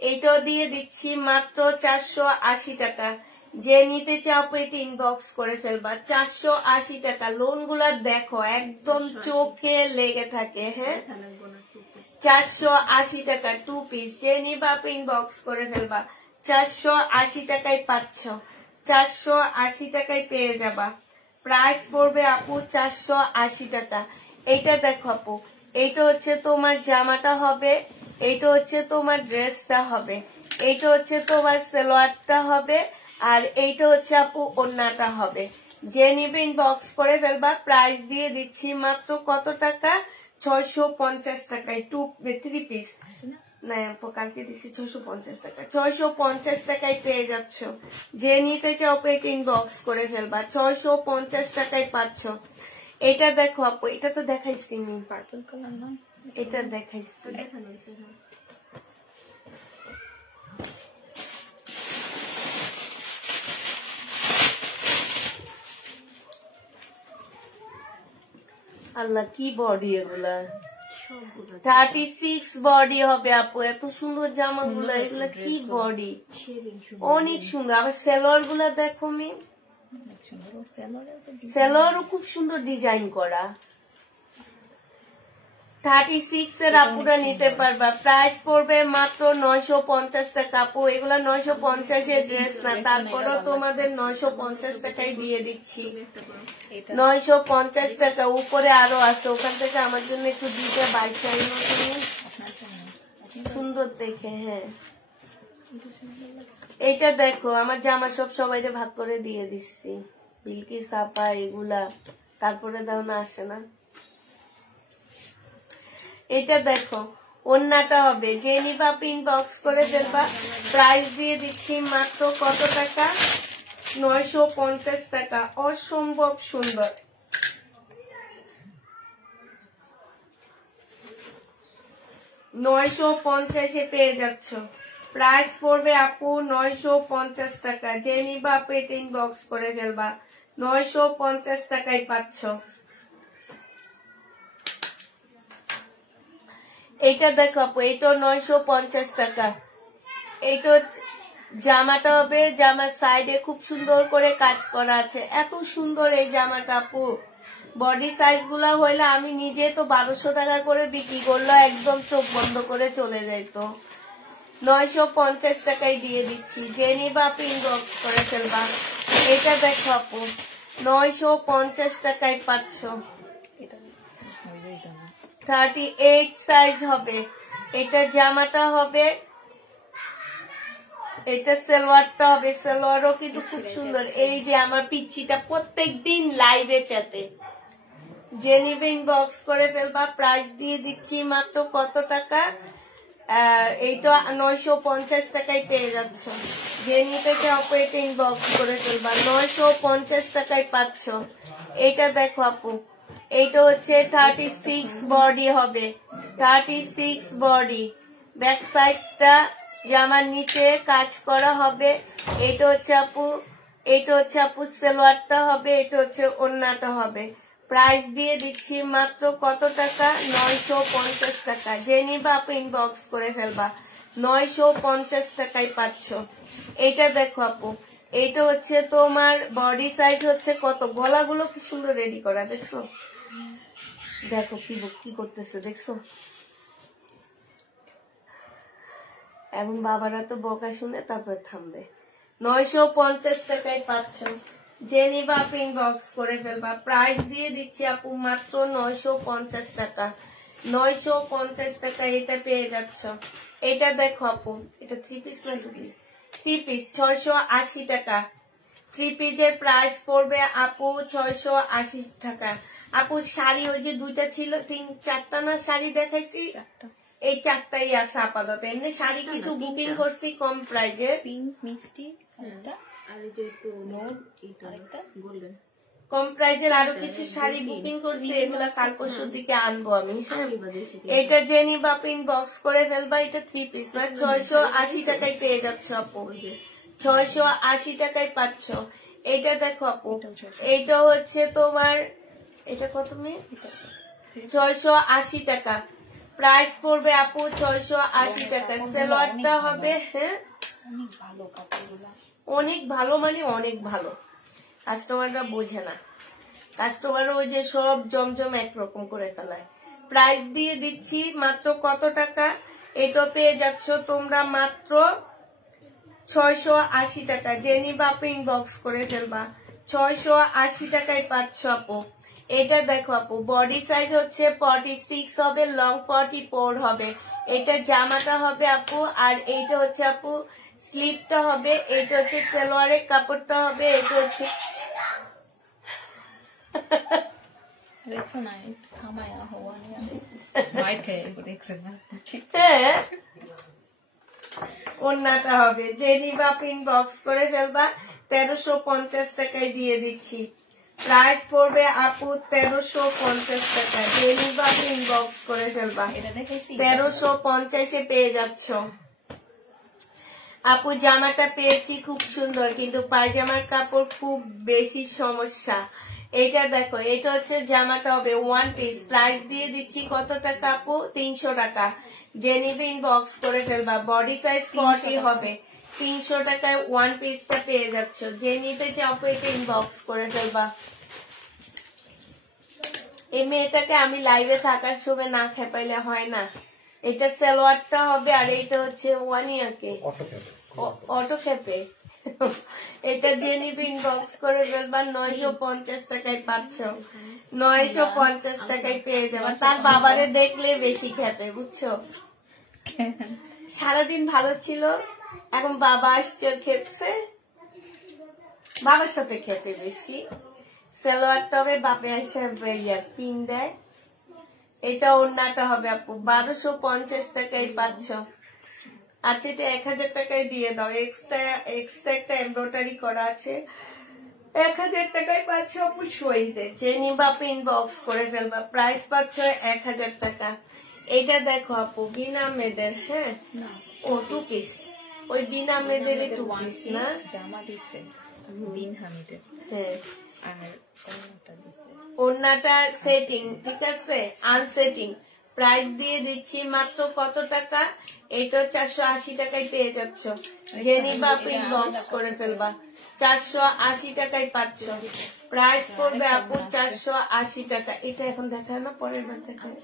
এইটাও দিয়ে দিচ্ছি মাত্র 480 টাকা। যে নিতে চাও আপু এটা ইনবক্স করে ফেলবা। 480 টাকা। লোন গুলা দেখো একদম চোখে লেগে থাকে। হ্যাঁ, 480 টাকা 2 পিস। যে নিবা আপু ইনবক্স করে ফেলবা। 480 টাকায় পাচ্ছ। 480 টাকায় পেয়ে যাবা। প্রাইস পড়বে আপু 480 টাকা। এইটা দেখো আপু, এইটা হচ্ছে তোমার জামাটা হবে, এইটা হচ্ছে তোমার ড্রেসটা হবে, এইটা হচ্ছে তোমার সালোয়ারটা হবে, আর এইটা হচ্ছে আপু ওড়নাটা হবে। যে নিবে ইনবক্স করে ফেলবা। প্রাইস দিয়ে দিচ্ছি মাত্র কত টাকা? 650 টাকায় 3 পিস। না কালকে দিচ্ছি 650 টাকা। 650 টাকায় পেয়ে যাচ্ছ। যে নিতে চাও এটা ইনবক্স করে ফেলবা। 650 টাকায় পাচ্ছ। এটা দেখো আপু, এটা তো দেখাইছি আমি, পার্পল কালার না, এটা দেখাইছি। আল্লাহ কি বডি এগুলা, 36 বডি হবে আপু। এত সুন্দর জামাগুলো, এগুলা কি বডি, অনেক সুন্দর। আবার সেলোয়ার গুলা দেখো মি, সেলোয়ারও খুব সুন্দর ডিজাইন করা। 36 এর আপুরা নিতে পারবা। প্রাইস পড়বে মাত্র 950 টাকা আপু। এগুলা 950 এর ড্রেস না, তারপরও তোমাদের 950 টাকায় দিয়ে দিচ্ছি। 950 টাকা। উপরে আরো আছে, ওখান থেকে আমার জন্য একটু দিতে বাইশা সুন্দর দেখে। হ্যাঁ এইটা দেখো, আমার জামা সব সবাই ভাগ করে দিয়ে দিচ্ছি। বিলকি সাপা এগুলা, তারপরে দাও না আসে না। এটা দেখো, ওন্নাটা হবে, যে নিবা পিন বক্স করে ফেলবা। প্রাইস দিয়ে দিচ্ছি মাত্র কত টাকা, 950 টাকা। অসম্ভব সুন্দর। $950 পেয়ে যাচ্ছ। প্রাইস পড়বে আপু 950 টাকা। যে নিবা পেটিং বক্স করে ফেলবা, 950 টাকায় পাচ্ছ। এইটা দেখো আপু, এইটাও 950 টাকা। এইটা জামাটা হবে, জামার সাইডে খুব সুন্দর করে কাজ করা আছে। এত সুন্দর এই জামাটা আপু। বডি সাইজ গুলা হইলে আমি নিজে তো 1200 টাকা করে বিক্রি করলো, একদম চোখ বন্ধ করে চলে যাইত। 950 টাকায় দিয়ে দিচ্ছি। যে নিবা পিন বক্স করে ফেলবা। এটা দেখো আপু, 950 টাকায় পাচ্ছ। 38 সাইজ হবে। এটা জামাটা হবে, এটা সালোয়ারটা হবে। সালোয়ারও কিন্তু খুব সুন্দর। এই যে আমার পিচ্ছিটা প্রত্যেকদিন লাইভে চাতে, যে নিবে ইনবক্স করে ফেলবা। প্রাইস দিয়ে দিচ্ছি মাত্র কত টাকা, এইটা 950 টাকায় পেয়ে যাচ্ছ। যে নিতে চাও এটা ইনবক্স করে ফেলবা, 950 টাকায় পাচ্ছ। এটা দেখো আপু, এইটা হচ্ছে 36 বডি হবে, 36 বডি। ব্যাক সাইডটা জামার নিচে কাজ করা হবে। এটা হচ্ছে আপু, এটা হচ্ছে আপু সালোয়ারটা হবে, এটা হচ্ছে ওড়নাটা হবে। প্রাইস দিয়ে দিচ্ছি মাত্র কত টাকা, 950 টাকা। যে নিবা আপু ইনবক্স করে ফেলবা, 950 টাকায় পাচ্ছ। এটা দেখো আপু, এইটা হচ্ছে তোমার বডি সাইজ হচ্ছে কত, গলাগুলো কি সুন্দর রেডি করা, দেখছো? দেখো কি করতেছে, দেখছো? এবং বাবারা তো বকা শুনে তারপর থামবে। 950 টাকায় পাচ্ছ। যে নিবা পিন বক্স করে ফেলবা। প্রাইস দিয়ে দিচ্ছি আপু মাত্র 950 টাকা। 950 টাকা এটা পেয়ে যাচ্ছ। এটা দেখো আপু, এটা 3 পিস না 2 পিস? 3 পিস, 680 টাকা। 3 পিসের প্রাইস পড়বে আপু 680 টাকা। আপু শাড়ি ওই যে দুইটা ছিল, 3-4টা না শাড়ি দেখাইছি, এই 4টাই আছে আপাতত। এমনি শাড়ি কিছু বুকিং করছি কম প্রাইজে, পিঙ্ক মিষ্টি আর এই যে নোট, এটা একটা গোল্ডেন। কম প্রাইজের আরো কিছু শাড়ি বুকিং করছি, এগুলা কাল পরশুর দিকে আনবো আমি। হ্যাঁ, এটা যে নিবা পিন বক্স করে ফেলবা। এটা 3 পিস না, 680 টাকায় পেয়ে যাচ্ছ আপু। 680 টাকায় পাচ্ছ। এটা দেখো আপু, এইটা হচ্ছে তোমার, এটা কত মেয়ে, 680 টাকা। প্রাইস পড়বে আপু 680 টাকা। সালোয়ারটা হবে, হ্যাঁ অনেক ভালো, মানে অনেক ভালো। কাস্টমাররা বোঝে না, কাস্টমার ওই যে সব জমজম একরকম করে ফেলায়। প্রাইস দিয়ে দিচ্ছি মাত্র কত টাকা, এটা পেয়ে যাচ্ছ তোমরা মাত্র 680 টাকা। যে নিবা পিন বক্স করে ফেলবা, 680 টাকায় পাচ্ছ আপু। এটা দেখো আপু, বডি সাইজ হচ্ছে 46 হবে, লং 44 হবে। এটা জামাটা হবে আপু, আর এইটা হচ্ছে আপু স্লিপটা হবে। এটা হচ্ছে সালোয়ারের কাপড়টা হবে। এটা হচ্ছে ওড়নাটা হবে। যে নিবা পিন বক্স করে ফেলবা, 1350 টাকায় দিয়ে দিচ্ছি। প্রাইস পড়বে আপু 1350 টাকা। যে নিবা পিন বক্স করে ফেলবা, 1350 পেয়ে যাচ্ছ আপু। জামাটা পেয়েছি খুব সুন্দর, কিন্তু পায়জামার কাপড় খুব বেশি সমস্যা। এইটা দেখো, এটা হচ্ছে জামাটা হবে ওয়ান পিস, প্রাইস দিয়ে দিচ্ছি কত টাকা আপু? 300 টাকা। যে নিবে ইনবক্স করে ফেলবা। বডি সাইজ 40 হবে, 300 টাকায় ওয়ান পিসটা পেয়ে যাচ্ছ। যে নিতে চাও এটা ইনবক্স করে ফেলবা। এই মেয়েটাকে আমি লাইভে থাকার সময় না খেপাইলে হয় না। এটা সালোয়ারটা হবে, আর এটা হচ্ছে ওয়ানিয়াকে অটো খেপে। এটা যে নিবে ইনবক্স করে ফেলবা। 950 টাকায় পাচ্ছ, 950 টাকায় পেয়ে যাবা। তার বাবারে দেখলে বেশি খেপে, বুঝছো? সারাদিন ভালো ছিল, এখন বাবা আসছে খেপছে, বাবার সাথে খেপে বেশি। সালোয়ারটা হবে বাপে আসে পিন দেয়। এটা ওড়নাটা হবে আপু 1250 টাকায় পাচ্ছ। আচ্ছা, এটা 1000 টাকায় দিয়ে দাও। এক্সট্রা একটা এমব্রয়ডারি করা আছে, 1000 টাকায় পাচ্ছ আপু শহীদে। যে নিবা ইনবক্স করে ফেলবা। প্রাইস পাচ্ছ 1000 টাকা। এটা দেখো আপু বিনা মেয়েদের, হ্যাঁ ও 2 পিস, ওই বিনা মেয়েদের 2 পিস না, জামা দিছে বিন হামিদের, হ্যাঁ। আর ওড়নাটা দিছে, ওড়নাটা সেটিং, ঠিক আছে, আনসেটিং। প্রাইস দিয়ে দিচ্ছি মাত্র কত টাকা? এটা 480 টাকায় পেয়ে যাচ্ছ। যে নিবা ইনবক্স করে ফেলবা। 480 টাকায় পাচ্ছ। প্রাইস পড়বে আপু 480 টাকা। এটা এখন দেখায় না, পরের বার দেখায়,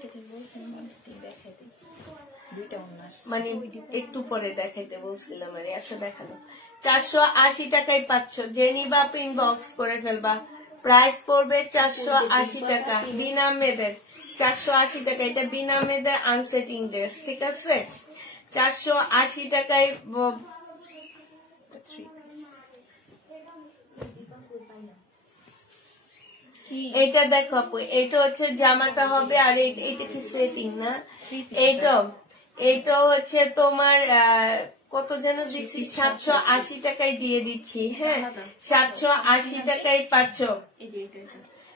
মানে একটু পরে দেখাইতে বলছিলাম। আর আচ্ছা দেখানো, 480 টাকায় পাচ্ছ। যে নিবা ইনবক্স করে ফেলবা। প্রাইস পড়বে 480 টাকা। বিনা মেয়েদের 480 টাকা। এটা বিনা মেয়েদের আনসেটিং ড্রেস, ঠিক আছে? 480 টাকায়। এটা দেখো আপু, এটা হচ্ছে জামাটা হবে, আর এটা কি সেটিং না? এইটা হচ্ছে তোমার কত যেন দিচ্ছি, 780 টাকায় দিয়ে দিচ্ছি, হ্যাঁ 780 টাকায় পাচ্ছ।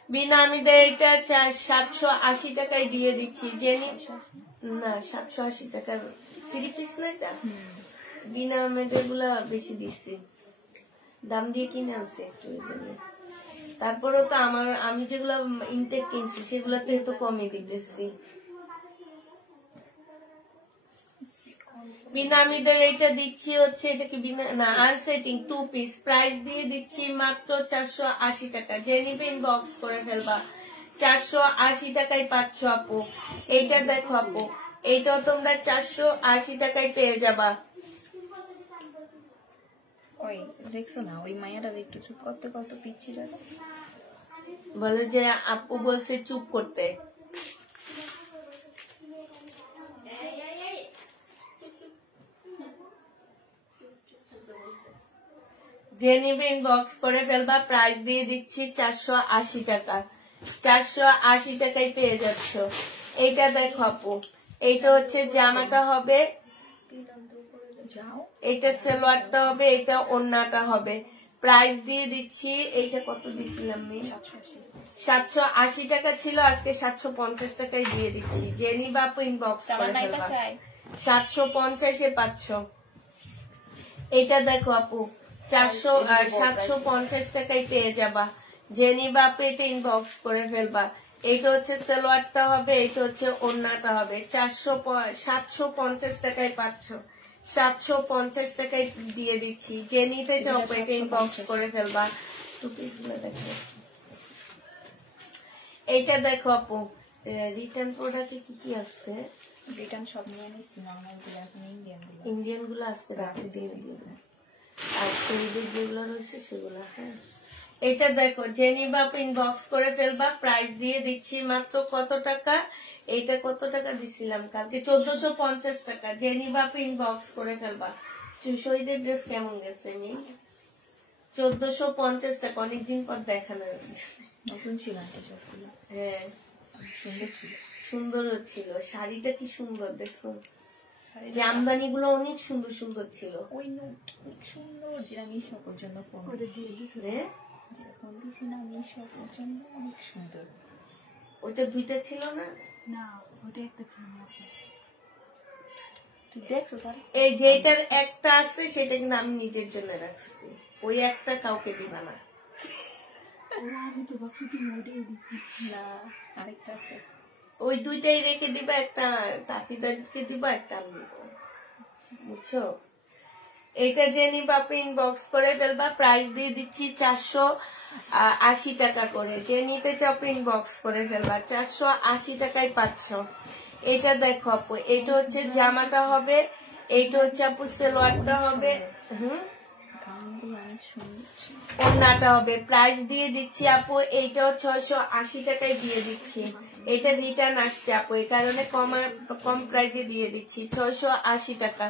বিনামিদের এটা 780 টাকায় দিয়ে দিচ্ছি। জেনি না 780 টাকা 3 পিস না এটা। বিনামিদের গুলা বেশি দিচ্ছি, দাম দিয়ে কিনে আনছে একটু। তারপরেও তো আমি যেগুলো ইনটেক কিনছি সেগুলোতে তো কমে দিতেছি। বিনামিদের এটা দিচ্ছি হচ্ছে, এটা কি না আনসেটিং 2 পিস। প্রাইস দিয়ে দিচ্ছি মাত্র 480 টাকা। যে নিবে ইনবক্স করে ফেলবা। 480 টাকায় পাচ্ছ আপু। এইটা দেখো আপু, এইটাও তোমরা 480 টাকায় পেয়ে যাবা। ওই দেখছো না, ওই মায়েরা একটু চুপ করতে কত পিছিয়ে বলে যে আপু বলছে চুপ করতে। যে নিবে ইনবক্স করে ফেলবা। প্রাইস দিয়ে দিচ্ছি 480 টাকা। 480 টাকায় পেয়ে যাচ্ছ। এইটা দেখো আপু, এইটা হচ্ছে জামাটা হবে, এইটা সালোয়ারটা হবে, এটা ওড়নাটা হবে। প্রাইস দিয়ে দিচ্ছি, এইটা কত দিছিলাম? 780 টাকা ছিল, আজকে 750 টাকায় দিয়ে দিচ্ছি। যে নিবা আপু ইনবক্স করে ফেলবা। 750-এ পাচ্ছ। এইটা দেখো আপু 750 টাকায় পেয়ে যাবা। যে নিবা আপু এটা ইনবক্স করে ফেলবা। এইটা হচ্ছে সালোয়ারটা হবে, এইটা হচ্ছে ওড়নাটা হবে। 750 টাকায় পাচ্ছ। 750 টাকায় দিয়ে দিচ্ছি। যে নিতে চাও এটা ইনবক্স করে ফেলবা। দেখো এইটা দেখো আপু, রিটার্ন প্রোডাক্টে কি কি আছে? রিটার্ন সব নিয়ে নিচ্ছি, নরমাল গুলো এখন ইন্ডিয়ান গুলো আজকে রাতে দিয়ে দিবে, আর শরীরের যেগুলো রয়েছে সেগুলো। হ্যাঁ এটা দেখো, যে নিবা ইনবক্স করে ফেলবা। প্রাইস দিয়ে দিচ্ছি মাত্র কত টাকা? এইটা কত টাকা দিছিলাম কালকে? 1450 টাকা। যে নিবা ইনবক্স করে ফেলবা। শহীদের ড্রেস কেমন গেছে? 1450 টাকা। অনেকদিন পর দেখানো, নতুন ছিল। হ্যাঁ সুন্দর ছিল, সুন্দরও ছিল। শাড়িটা কি সুন্দর দেখছো? জামদানি গুলো অনেক সুন্দর সুন্দর ছিল। ওই সুন্দর, যেটা মিশো পর্যন্ত ফোন দিয়েছি না, মিশো পর্যন্ত অনেক সুন্দর। ওইটা দুইটা ছিল না? না ওটা একটা ছিল না। তুই দেখছো স্যার, এই যেটার একটা আছে সেটা কিন্তু আমি নিজের জন্য রাখছি। ওই একটা কাউকে দিবা না। আমি তো ভাবছি তুমি ওইটাই দিছি। না আরেকটা আছে। ওই দুইটাই রেখে দিবা, একটা তাফিদাকে দিবা, একটা আমি দিব, বুঝছো? এটা যে নিবা ইনবক্স করে ফেলবা, প্রাইস দিয়ে দিচ্ছি 480 টাকা করে। যে নিতে চাও ইনবক্স করে ফেলবা, 480 টাকায় পাচ্ছ। এটা দেখো আপু, এটা হচ্ছে জামাটা হবে, এইটা হচ্ছে আপু সালোয়ারটা হবে, গাউনগুলো অনেক সুন্দর। ওড়নাটা হবে। প্রাইস দিয়ে দিচ্ছি আপু, এইটাও 680 টাকায় দিয়ে দিচ্ছি। এটা রিটার্ন আসছে আপু, এই কারণে কম প্রাইসে দিয়ে দিচ্ছি, 680 টাকা।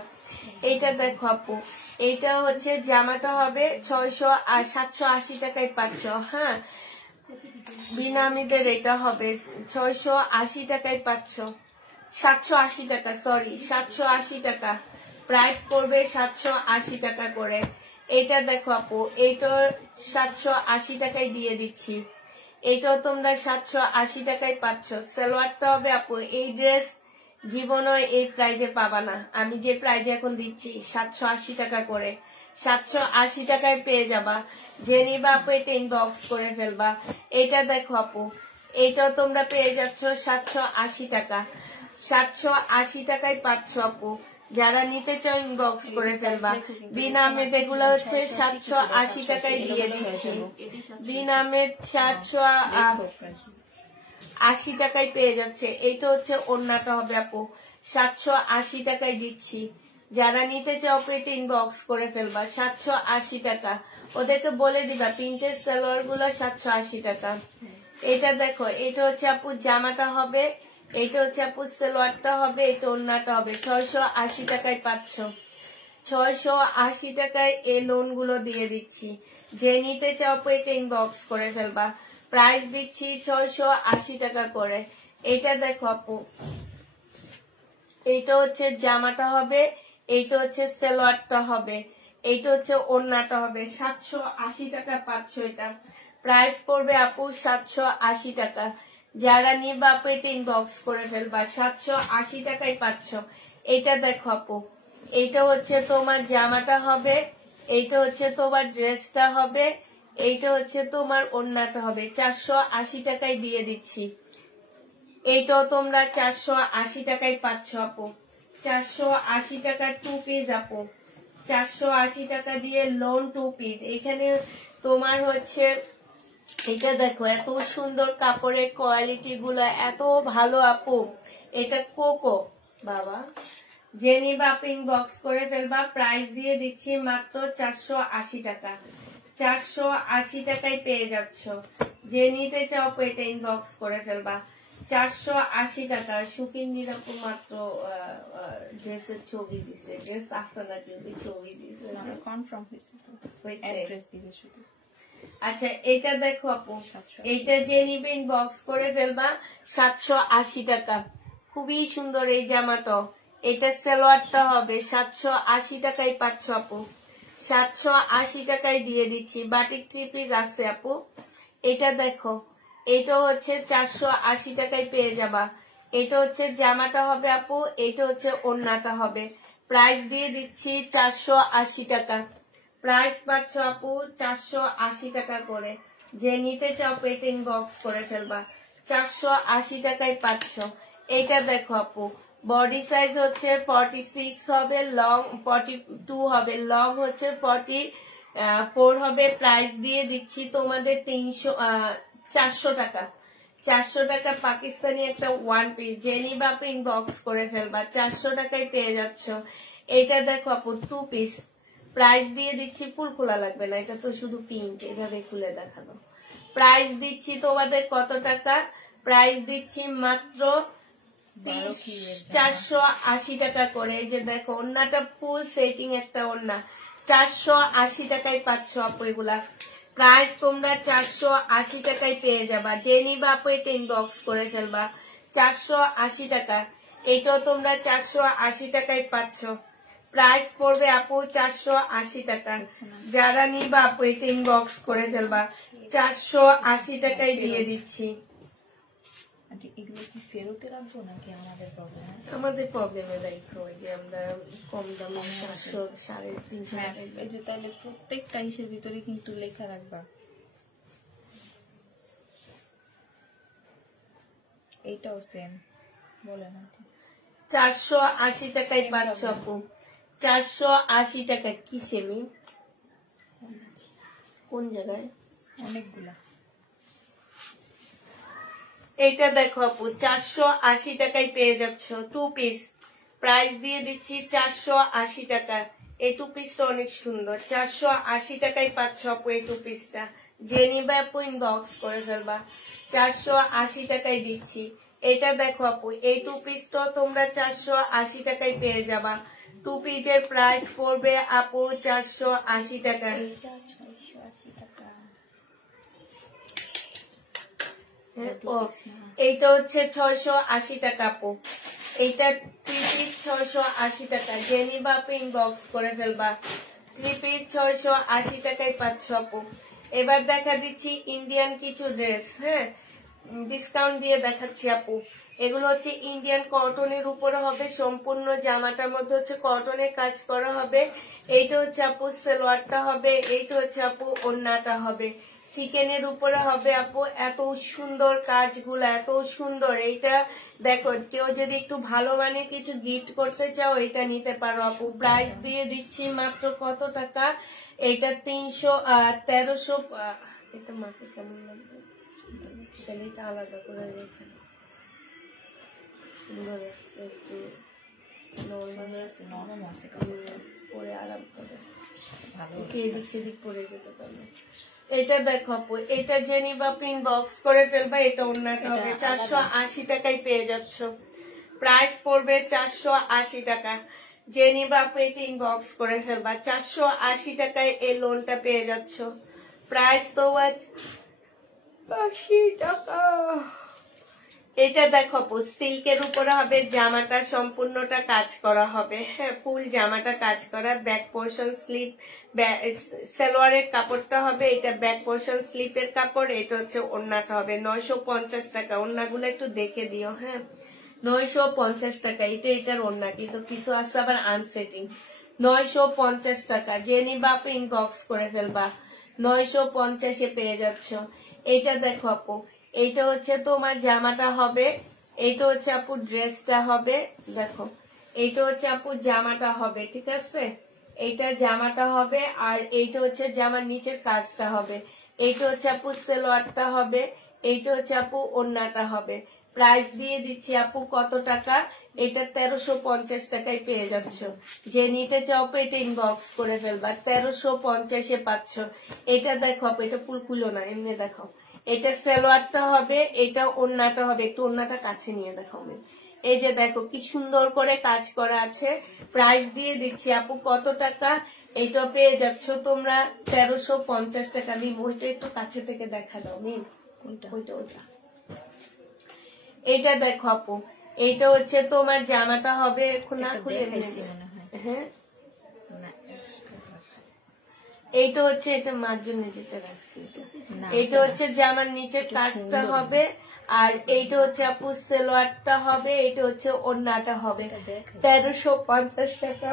এইটা দেখো আপু, এইটা হচ্ছে জামাটা হবে 780 টাকায় পাচ্ছ। হ্যাঁ, বিনামিদের এটা হবে 680 টাকায় পাচ্ছ, 780 টাকা, সরি 780 টাকা। প্রাইস পড়বে 780 টাকা করে। এটা দেখো আপু, এইটা 780 টাকায় দিয়ে দিচ্ছি। এটাও তোমরা 780 টাকায় পাচ্ছ। সালোয়ারটা হবে আপু, এই ড্রেস জীবনও এই প্রাইজে পাবা না, আমি যে প্রাইজে এখন দিচ্ছি 780 টাকা করে। 780 টাকায় পেয়ে যাবা। যে নিবা আপু এটা ইনবক্স করে ফেলবা। এটা দেখো আপু, এটাও তোমরা পেয়ে যাচ্ছ 780 টাকা। 780 টাকায় পাচ্ছ আপু। যারা নিতে চাও ইনবক্স করে ফেলবা। বিনামেদ এগুলো হচ্ছে 780 টাকায় দিয়ে দিচ্ছি। বিনামেদ 780 টাকায় পেয়ে যাচ্ছে। এইটা হচ্ছে ওড়নাটা হবে আপু, 780 টাকায় দিচ্ছি। যারা নিতে চাও পেটে ইনবক্স করে ফেলবা, 780 টাকা। ওদেরকে বলে দিবা প্রিন্টের সালোয়ার গুলো 780 টাকা। এটা দেখো, এটা হচ্ছে আপু জামাটা হবে, এটা হচ্ছে আপু সালোয়ারটা হবে, এটা ওড়নাটা হবে। 680 টাকায় পাচ্ছ। 680 টাকায় এই লোন গুলো দিয়ে দিচ্ছি। যে নিতে চাও পেটে ইনবক্স করে ফেলবা। প্রাইস দিচ্ছি 680 টাকা করে। এটা দেখো আপু, এইটা হচ্ছে জামাটা হবে, এইটা হচ্ছে সালোয়ারটা হবে, এইটা হচ্ছে ওড়নাটা হবে। 780 টাকা পাচ্ছ এটা। প্রাইস পড়বে আপু 780 টাকা। যারা নিবা আপু এটা ইনবক্স করে ফেলবা, 780 টাকায় পাচ্ছ। এটা দেখো আপু, এইটা হচ্ছে তোমার জামাটা হবে, এইটা হচ্ছে তোমার ড্রেসটা হবে, এইটা হচ্ছে তোমার ওড়নাটা হবে। 480 টাকায় দিয়ে দিচ্ছি। এইটাও তোমরা 480 টাকায় পাচ্ছ আপু। 480 টাকার 2 পিস আপু, 480 টাকা দিয়ে লোন 2 পিস। এখানে তোমার হচ্ছে এটা দেখো, এত সুন্দর কাপড়ের কোয়ালিটি গুলা, এত ভালো আপু। এটা কোকো বাবা। যে নিবা আপু ইনবক্স করে ফেলবা। প্রাইস দিয়ে দিচ্ছি মাত্র 480 টাকা। 480 টাকায় পেয়ে যাচ্ছ। যে নিতে চাও এটা ইনবক্স করে ফেলবা। 480 টাকা। সুকিন নিরাপু মাত্র ড্রেসের ছবি দিছে, ড্রেস আসে না কিন্তু ছবি দিছে, কনফার্ম হয়েছে তো, হয়েছে? অ্যাড্রেস দিবে শুধু। আচ্ছা, এটা দেখো আপু, এইটা যে নিবে ইনবক্স করে ফেলবা। 780 টাকা। খুবই সুন্দর এই জামাটা। এটা সালোয়ারটা হবে, 780 টাকায় পাচ্ছ আপু। 780 টাকায় দিয়ে দিচ্ছি। বাটিক 3 পিস আছে আপু। এটা দেখো, এটা হচ্ছে 480 টাকায় পেয়ে যাবা। এটা হচ্ছে জামাটা হবে আপু, এটা হচ্ছে ওড়নাটা হবে। প্রাইস দিয়ে দিচ্ছি 480 টাকা। প্রাইস পাচ্ছ আপু 480 টাকা করে। যে নিতে চাও পেটে ইনবক্স করে ফেলবা। 480 টাকায় পাচ্ছ। এটা দেখো আপু, বডি সাইজ হচ্ছে 46 হবে, লং 42 হবে, লং হচ্ছে 44 হবে। প্রাইস দিয়ে দিচ্ছি তোমাদের 400 টাকা। 400 টাকা পাকিস্তানি একটা 1 পিস। যে নিবা আপু ইনবক্স করে ফেলবা। 400 টাকায় পেয়ে যাচ্ছ। এটা দেখো আপু 2 পিস। প্রাইস দিয়ে দিচ্ছি, ফুল খোলা লাগবে না, এটা তো শুধু পিঙ্ক, এভাবে খুলে দেখানো। প্রাইস দিচ্ছি তোমাদের কত টাকা? প্রাইস দিচ্ছি মাত্র 480 টাকা করে। এই যে দেখো, ওড়নাটা ফুল সেটিং একটা ওড়না। 480 টাকায় পাচ্ছ আপু এগুলা। প্রাইস তোমরা 480 টাকায় পেয়ে যাবা। যে নিবা আপু এটা ইনবক্স করে ফেলবা। 480 টাকা। এটাও তোমরা 480 টাকায় পাচ্ছ। প্রাইস পড়বে আপু 480 টাকা। যারা নিবা আপু এটা ইনবক্স করে ফেলবা। 480 টাকায় দিয়ে দিচ্ছি। এগুলো কি ফেরতে রাখবো নাকি আমাদের প্রবলেম? আমাদের প্রবলেমে রাখো, ওই যে আমরা কম দামে 400 350 টাকায়। এই যে তাহলে প্রত্যেকটা ইসের ভিতরে কিন্তু লেখা রাখবা এইটাও সেম বলেন আর কি 480 টাকায় পাচ্ছ আপু 480 টাকা কি সেমি কোন জায়গায় অনেকগুলা এটা দেখো আপু 480 টাকায় পেয়ে যাচ্ছ 2 পিস প্রাইস দিয়ে দিচ্ছি 480 টাকা এই 2 পিসটা অনেক সুন্দর 480 টাকায় পাচ্ছ আপু এই 2 পিসটা যে নিবে আপু ইনবক্স করে ফেলবা 480 টাকায় দিচ্ছি এটা দেখো আপু এই 2 পিসটা তোমরা 480 টাকায় পেয়ে যাবা 2 পিসের প্রাইস পড়বে আপু 480 টাকা এইটা 680 টাকা ও এইটা হচ্ছে 680 টাকা আপু এইটা 3 পিস 680 টাকা যে নিবা আপু ইনবক্স করে ফেলবা 3 পিস 680 টাকায় পাচ্ছ আপু এবার দেখা দিচ্ছি ইন্ডিয়ান কিছু ড্রেস হ্যাঁ ডিসকাউন্ট দিয়ে দেখাচ্ছি আপু এগুলো হচ্ছে ইন্ডিয়ান কটনের উপরে হবে সম্পূর্ণ জামাটার মধ্যে হচ্ছে কটনের কাজ করা হবে এইটা হচ্ছে আপু সালোয়ারটা হবে এইটা হচ্ছে আপু ওড়নাটা হবে চিকেনের উপরে হবে আপু এত সুন্দর কাজগুলো এত সুন্দর এইটা দেখো কেউ যদি একটু ভালো মানের কিছু গিফট করতে চাও এটা নিতে পারো আপু প্রাইস দিয়ে দিচ্ছি মাত্র কত টাকা এটা 1300 এটা মাকে কেমন লাগবে তাহলে এটা আলাদা করে রেখে সুন্দর আসছে একটু নরম আছে কাপড়টা পরে আরাম করে ভালো এদিক সেদিক পরে যেতে পারবে এটা দেখো আপু এটা যে নিবা ইনবক্স করে ফেলবা এটা ওড়নাটা হবে 480 টাকায় পেয়ে যাচ্ছ প্রাইস পড়বে 480 টাকা যে নিবা আপু এটা ইনবক্স করে ফেলবা 480 টাকায় এই লোনটা পেয়ে যাচ্ছ প্রাইস তো 80 টাকা এটা দেখো আপু সিল্কের উপরে হবে জামাটা সম্পূর্ণটা কাজ করা হবে হ্যাঁ ফুল জামাটা কাজ করা ব্যাক পোর্শন স্লিপ সালোয়ারের কাপড়টা হবে এটা ব্যাক পোর্শন স্লিপের কাপড় এটা হচ্ছে ওড়নাটা হবে 950 টাকা ওড়নাগুলো একটু দেখে দিও হ্যাঁ 950 টাকা এটার ওড়না কিন্তু কিছু আছে আবার আনসেটিং 950 টাকা যে নিবা আপু ইনবক্স করে ফেলবা 950 এ পেয়ে যাচ্ছ এটা দেখো আপু এইটা হচ্ছে তোমার জামাটা হবে এইটা হচ্ছে আপু ড্রেসটা হবে দেখো এইটা হচ্ছে আপু জামাটা হবে ঠিক আছে এইটা জামাটা হবে আর এইটা হচ্ছে জামার নিচের কাজটা হবে এইটা হচ্ছে আপু সালোয়ারটা হবে এইটা হচ্ছে আপু ওড়নাটা হবে প্রাইস দিয়ে দিচ্ছি আপু কত টাকা এটা 1350 টাকায় পেয়ে যাচ্ছ যে নিতে চাও এটা ইনবক্স করে ফেলবা 1350 এ পাচ্ছ এটা দেখো আপু এটা ফুল খুলো না এমনি দেখো এটা সালোয়ারটা হবে এটা ওড়নাটা হবে একটু ওড়নাটা কাছে নিয়ে দেখাবে এই যে দেখো কি সুন্দর করে কাজ করা আছে প্রাইস দিয়ে দিচ্ছি আপু কত টাকা এটা পেয়ে যাচ্ছ তোমরা 1350 টাকা আমি ওইটা একটু কাছে থেকে দেখা দাও মিম ওইটা এটা দেখো আপু এইটা হচ্ছে তোমার জামাটা হবে এখন না খুলে হ্যাঁ এইটা হচ্ছে এটা মার জন্য যেটা রাখছি এইটা হচ্ছে জামার নিচের কাজটা হবে আর এইটা হচ্ছে আপু সালোয়ারটা হবে এইটা হচ্ছে ওড়নাটা হবে 1350 টাকা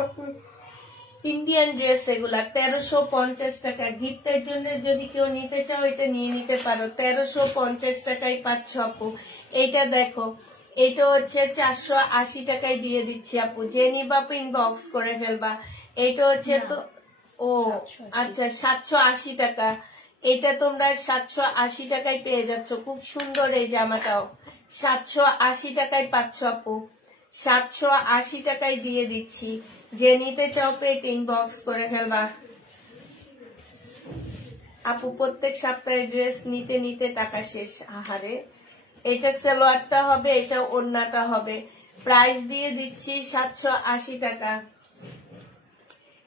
ইন্ডিয়ান ড্রেস এগুলা 1350 টাকা গিফটের জন্য যদি কেউ নিতে চাও এটা নিয়ে নিতে পারো 1350 টাকায় পাচ্ছ আপু এইটা দেখো এটা হচ্ছে 480 টাকায় দিয়ে দিচ্ছি আপু যে নিবা আপু ইনবক্স করে ফেলবা এইটা হচ্ছে তো ও আচ্ছা 780 টাকা এটা তোমরা 780 টাকায় পেয়ে যাচ্ছ খুব সুন্দর এই জামাটাও 780 টাকায় পাচ্ছ আপু 780 টাকায় দিয়ে দিচ্ছি যে নিতে চাও পেট ইনবক্স করে ফেলবা আপু প্রত্যেক সপ্তাহে ড্রেস নিতে নিতে টাকা শেষ আহারে এটা সালোয়ারটা হবে এটা ওড়নাটা হবে প্রাইস দিয়ে দিচ্ছি 780 টাকা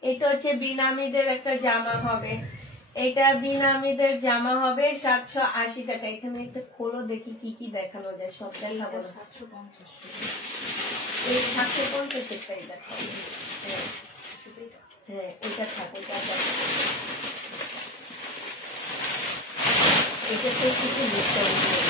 এটা হচ্ছে বিনামীদের একটা জামা হবে এটা বিনামীদের জামা হবে 780 টাকা এখানে একটা খোলো দেখি কি কি দেখানো যায় সব দেখাবো 750 এই 750 টাই দেখাবো হ্যাঁ এটা থাকো এটা তো কিছু ডিসকাউন্ট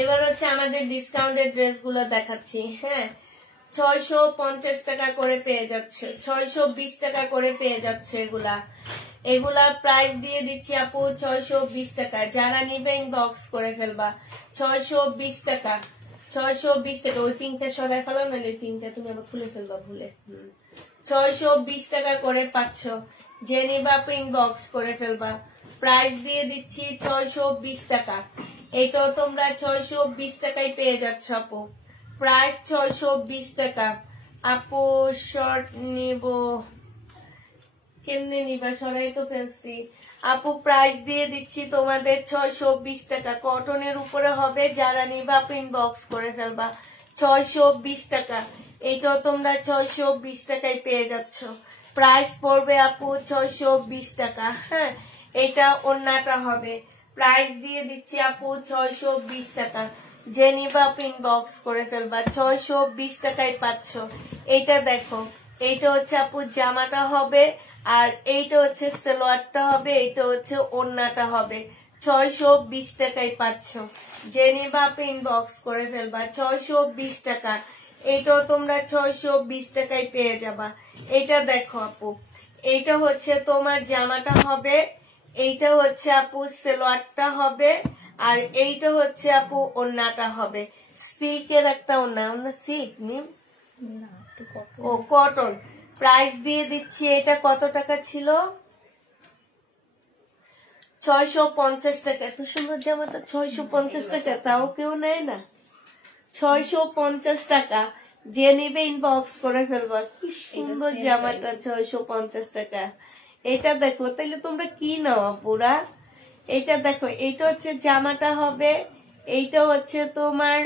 এবার হচ্ছে আমাদের ডিসকাউন্টের ড্রেস গুলো দেখাচ্ছি হ্যাঁ 650 টাকা করে পেয়ে যাচ্ছে, 620 টাকা করে পেয়ে যাচ্ছে। এগুলা প্রাইস দিয়ে দিচ্ছি আপু 620 টাকা। যারা নিবে ইনবক্স করে ফেলবা। 620 টাকা, 620 টাকা। ওই পিনটা সরাই ফেলো, নাহলে পিনটা তুমি আবার খুলে ফেলবা ভুলে। 620 টাকা করে পাচ্ছ। যে নিবা ইনবক্স করে ফেলবা। প্রাইস দিয়ে দিচ্ছি 620 টাকা। এটাও তোমরা 620 টাকায় পেয়ে যাচ্ছ আপু। প্রাইস 620 টাকা। আপু শর্ট নিব, কেমনে নিবা? সরাই তো ফেলছি আপু। প্রাইস দিয়ে দিচ্ছি তোমাদের 620 টাকা। কটনের উপরে হবে। যারা নিবা ইনবক্স করে ফেলবা। 620 টাকা। এটাও তোমরা 620 টাকায় পেয়ে যাচ্ছ। প্রাইস পড়বে আপু 620 টাকা। হ্যাঁ, এটা ওন্নাটা হবে। প্রাইস দিয়ে দিচ্ছি আপু 620 টাকা। যে নিবা ইনবক্স করে ফেলবা। 620 টাকায় পাচ্ছ। এইটা দেখো, এইটা হচ্ছে আপু জামাটা হবে, আর এইটা হচ্ছে সালোয়ারটা হবে, এইটা হচ্ছে ওন্নাটা হবে। 620 টাকায় পাচ্ছ। যে নিবা ইনবক্স করে ফেলবা। 620 টাকা। এইটাও তোমরা 620 টাকায় পেয়ে যাবা। এইটা দেখো আপু, এইটা হচ্ছে তোমার জামাটা হবে, এইটা হচ্ছে আপু সালোয়ারটা হবে, আর এইটা হচ্ছে আপু ওন্নাটা হবে। সিল্কের একটা ওন্না, সিল্ক নিম না, একটু কটন। ও কটন। প্রাইস দিয়ে দিচ্ছি, এটা কত টাকা ছিল? 650 টাকা। এত সুন্দর জামাটা 650 টাকা, তাও কেউ নেয় না। 650 টাকা। যে নিবে ইনবক্স করে ফেলবা। কি সুন্দর জামাটা, 650 টাকা। এটা দেখো, তাইলে তোমরা কি নাও পুরা? এইটা দেখো, এইটা হচ্ছে জামাটা হবে, এইটা হচ্ছে তোমার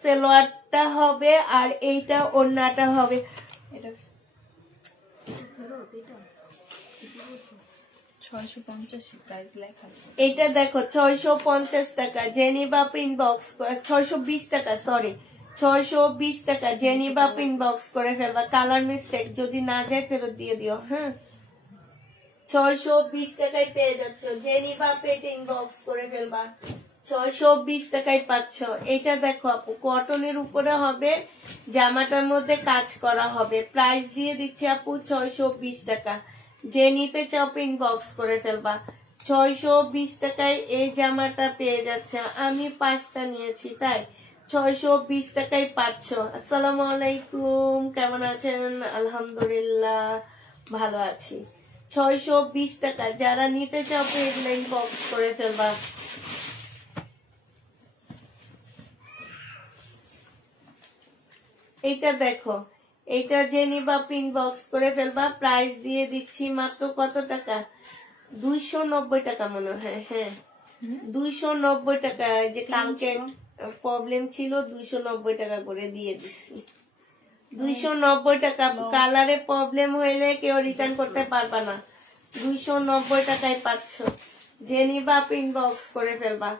সালোয়ারটা হবে, আর এইটা ওন্নাটা হবে। এটা 650 প্রাইস লেখা আছে। এটা দেখো 650 টাকা। জেনিবা ইনবক্স 620 টাকা, সরি 620 টাকা। জেনিবা ইনবক্স করে ফেলবা। কালার মিস্টেক, যদি না যায় ফেরত দিয়ে দিও। হ্যাঁ, 620 টাকায় পেয়ে যাচ্ছ। জেনিবা পেট ইনবক্স করে ফেলবা। 620 টাকায় পাচ্ছ। এটা দেখো আপু, কটনের উপরে হবে, জামাটার মধ্যে কাজ করা হবে। প্রাইস দিয়ে দিচ্ছি আপু 620 টাকা। যে নিতে চাও ইনবক্স করে ফেলবা। 620 টাকায় এই জামাটা পেয়ে যাচ্ছে। আমি 5টা নিয়েছি, তাই 620 টাকায় পাচ্ছ। আসসালামু আলাইকুম, কেমন আছেন? আলহামদুলিল্লাহ, ভালো আছি। 620 টাকা। যারা নিতে চাও ইনবক্স করে ফেলবা। এইটা দেখো, এইটা যে নিবা ইনবক্স করে ফেলবা। প্রাইস দিয়ে দিচ্ছি মাত্র কত টাকা? 290 টাকা মনে হয়। হ্যাঁ, 290 টাকা। যে কালকে প্রবলেম ছিল, 290 টাকা করে দিয়ে দিচ্ছি। 290 টাকা। কালারে প্রবলেম হইলে কেউ রিটার্ন করতে পারবা না। 290 টাকায় পাচ্ছ। যে নিবা ইনবক্স করে ফেলবা।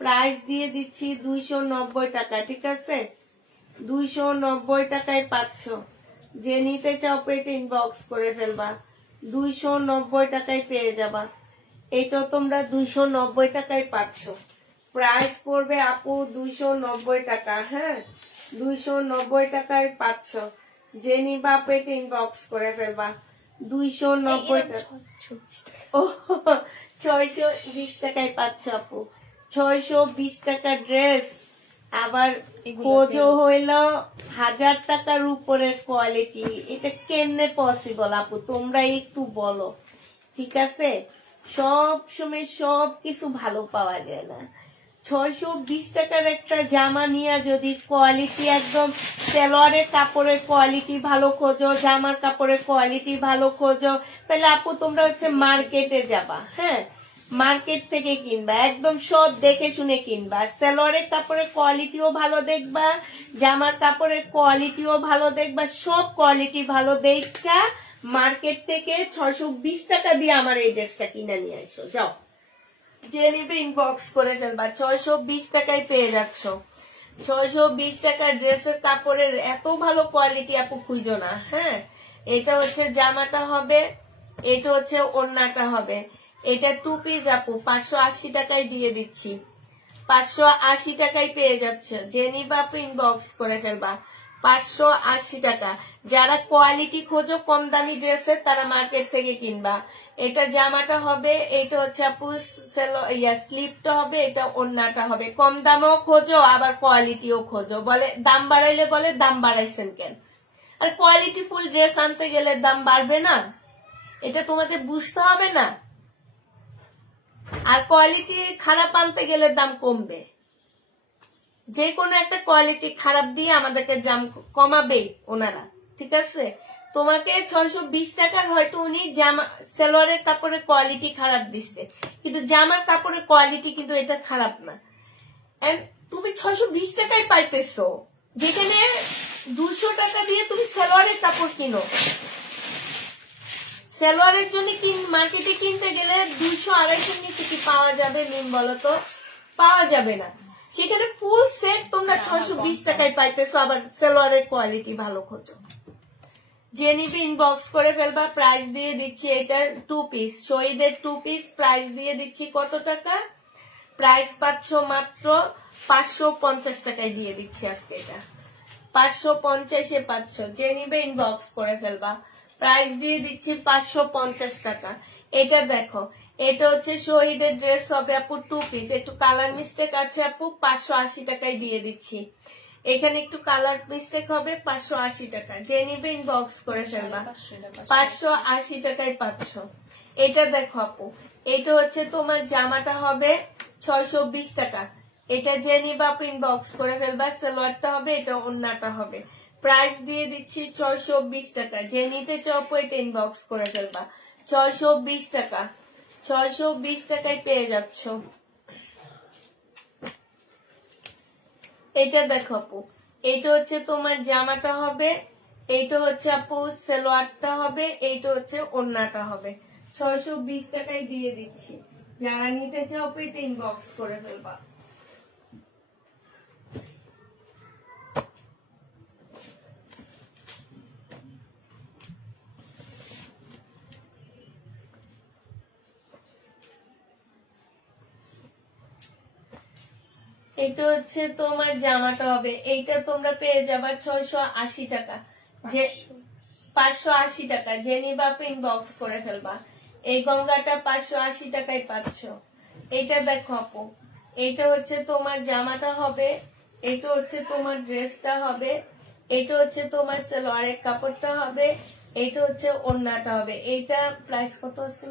প্রাইস দিয়ে দিচ্ছি 290 টাকা। ঠিক আছে, 290 টাকায় পাচ্ছ। যে নিতে চাও পেট ইনবক্স করে ফেলবা। 290 টাকায় পেয়ে যাবা। এটা তোমরা 290 টাকায় পাচ্ছ। প্রাইস পড়বে আপু 290 টাকা। হ্যাঁ, 290 টাকায় পাচ্ছ। যে নিবা পেট ইনবক্স করে ফেলবা। 290 টাকা। ও, 620 টাকায় পাচ্ছ আপু। 620 টাকা ড্রেস, আবার খোঁজও হইল 1000 টাকার উপরে কোয়ালিটি। এটা কেমনে পসিবল আপু? তোমরা একটু বলো। ঠিক আছে, সব সময় সব কিছু ভালো পাওয়া যায় না। 620 টাকার একটা জামা নিয়ে যদি কোয়ালিটি একদম, সালোয়ারের কাপড়ের কোয়ালিটি ভালো খোঁজো, জামার কাপড়ের কোয়ালিটি ভালো খোঁজো, তাহলে আপু তোমরা হচ্ছে মার্কেটে যাবা। হ্যাঁ, মার্কেট থেকে কিনবা, একদম সব দেখে শুনে কিনবা। সালোয়ারের কাপড়ের কোয়ালিটিও ভালো দেখবা, জামার কাপড়ের কোয়ালিটিও ভালো দেখবা, সব কোয়ালিটি ভালো দেখা মার্কেট থেকে 620 টাকা দিয়ে আমার এই ড্রেসটা কিনে নিয়ে আসো। যাও, যে নিবে ইনবক্স করে ফেলবা। 620 টাকায় পেয়ে যাচ্ছ। 620 টাকার ড্রেসের কাপড়ের এত ভালো কোয়ালিটি আপু খুঁজো না। হ্যাঁ, এটা হচ্ছে জামাটা হবে, এটা হচ্ছে ওড়নাটা হবে। এটা 2 পিস আপু 580 টাকায় দিয়ে দিচ্ছি। 580 টাকায় পেয়ে যাচ্ছে। যে নিবা ইনবক্স করে ফেলবা। 580 টাকা। যারা কোয়ালিটি খোঁজো কম দামি ড্রেসের তারা মার্কেট থেকে কিনবা। এটা জামাটা হবে, এটা হচ্ছে আপু স্লিপটা হবে, এটা ওড়নাটা হবে। কম দামেও খোঁজো আবার কোয়ালিটিও খোঁজো, বলে দাম বাড়াইলে বলে দাম বাড়াইছেন কেন। আর কোয়ালিটি ফুল ড্রেস আনতে গেলে দাম বাড়বে না, এটা তোমাদের বুঝতে হবে না। আর কোয়ালিটি খারাপ আনতে গেলে দাম কমবে। যে কোনো একটা কোয়ালিটি খারাপ দিয়ে আমাদেরকে দাম কমাবে ওনারা, ঠিক আছে। তোমাকে 620 টাকার হয়তো উনি জামা সেলোয়ারের কাপড়ের কোয়ালিটি খারাপ দিচ্ছে, কিন্তু জামার কাপড়ের কোয়ালিটি কিন্তু এটা খারাপ না। এন্ড তুমি 620 টাকায় পাইতেছো, যেখানে 200 টাকা দিয়ে তুমি সেলোয়ারের কাপড় কিনো। সেলোয়ারের জন্য মার্কেটে কিনতে গেলে 200-250 নিচে কি পাওয়া যাবে মিম বলো তো? পাওয়া যাবে না। সেখানে ফুল সেট তোমরা 620 টাকায় পাইতেছো, আবার সেলোয়ারের কোয়ালিটি ভালো খোঁজো। যে নিবে ইনবক্স করে ফেলবা। প্রাইস দিয়ে দিচ্ছি এটা 2 পিস, শহীদের 2 পিস প্রাইস দিয়ে দিচ্ছি কত টাকা? প্রাইস পাচ্ছ মাত্র 550 টাকায় দিয়ে দিচ্ছি আজকে। এটা 550-এ পাচ্ছ, যে নিবে ইনবক্স করে ফেলবা। প্রাইস দিয়ে দিচ্ছি 550 টাকা। এটা দেখো, এটা হচ্ছে শহীদের ড্রেস হবে আপু 2 পিস, একটু কালার মিস্টেক আছে আপু, 580 টাকায় দিয়ে দিচ্ছি। এখানে একটু কালার মিস্টেক হবে, 580 টাকা। যে নিবে ইনবক্স করে ফেলবা। 580 টাকায় পাচ্ছ। এটা দেখো আপু, এটা হচ্ছে তোমার জামাটা হবে 620 টাকা। এটা যে নিবে আপু ইনবক্স করে ফেলবা। সালোয়ারটা হবে, এটা ওড়নাটা হবে। প্রাইস দিয়ে দিচ্ছি 620 টাকা। যে নিতে চাও আপু এটা ইনবক্স করে ফেলবা। 620 টাকা, 620 টাকায় পেয়ে যাচ্ছ। এটা দেখো আপু, এইটা হচ্ছে তোমার জামাটা হবে, এইটা হচ্ছে আপু সালোয়ারটা হবে, এইটা হচ্ছে ওড়নাটা হবে। 620 টাকায় দিয়ে দিচ্ছি। যারা নিতে চাও আপু এটা ইনবক্স করে ফেলবা। এটা হচ্ছে তোমার জামাটা হবে, এইটা তোমরা পেয়ে যাবা 680 টাকা। যে 580 টাকা, যে নিবা ইনবক্স করে ফেলবা। এই গঙ্গাটা 580 টাকায় পাচ্ছ। এটা দেখো আপু, এইটা হচ্ছে তোমার জামাটা হবে, এটা হচ্ছে তোমার ড্রেসটা হবে, এটা হচ্ছে তোমার সালোয়ারের কাপড়টা হবে, এইটা হচ্ছে ওড়নাটা হবে। এইটা প্রাইস কত আছে?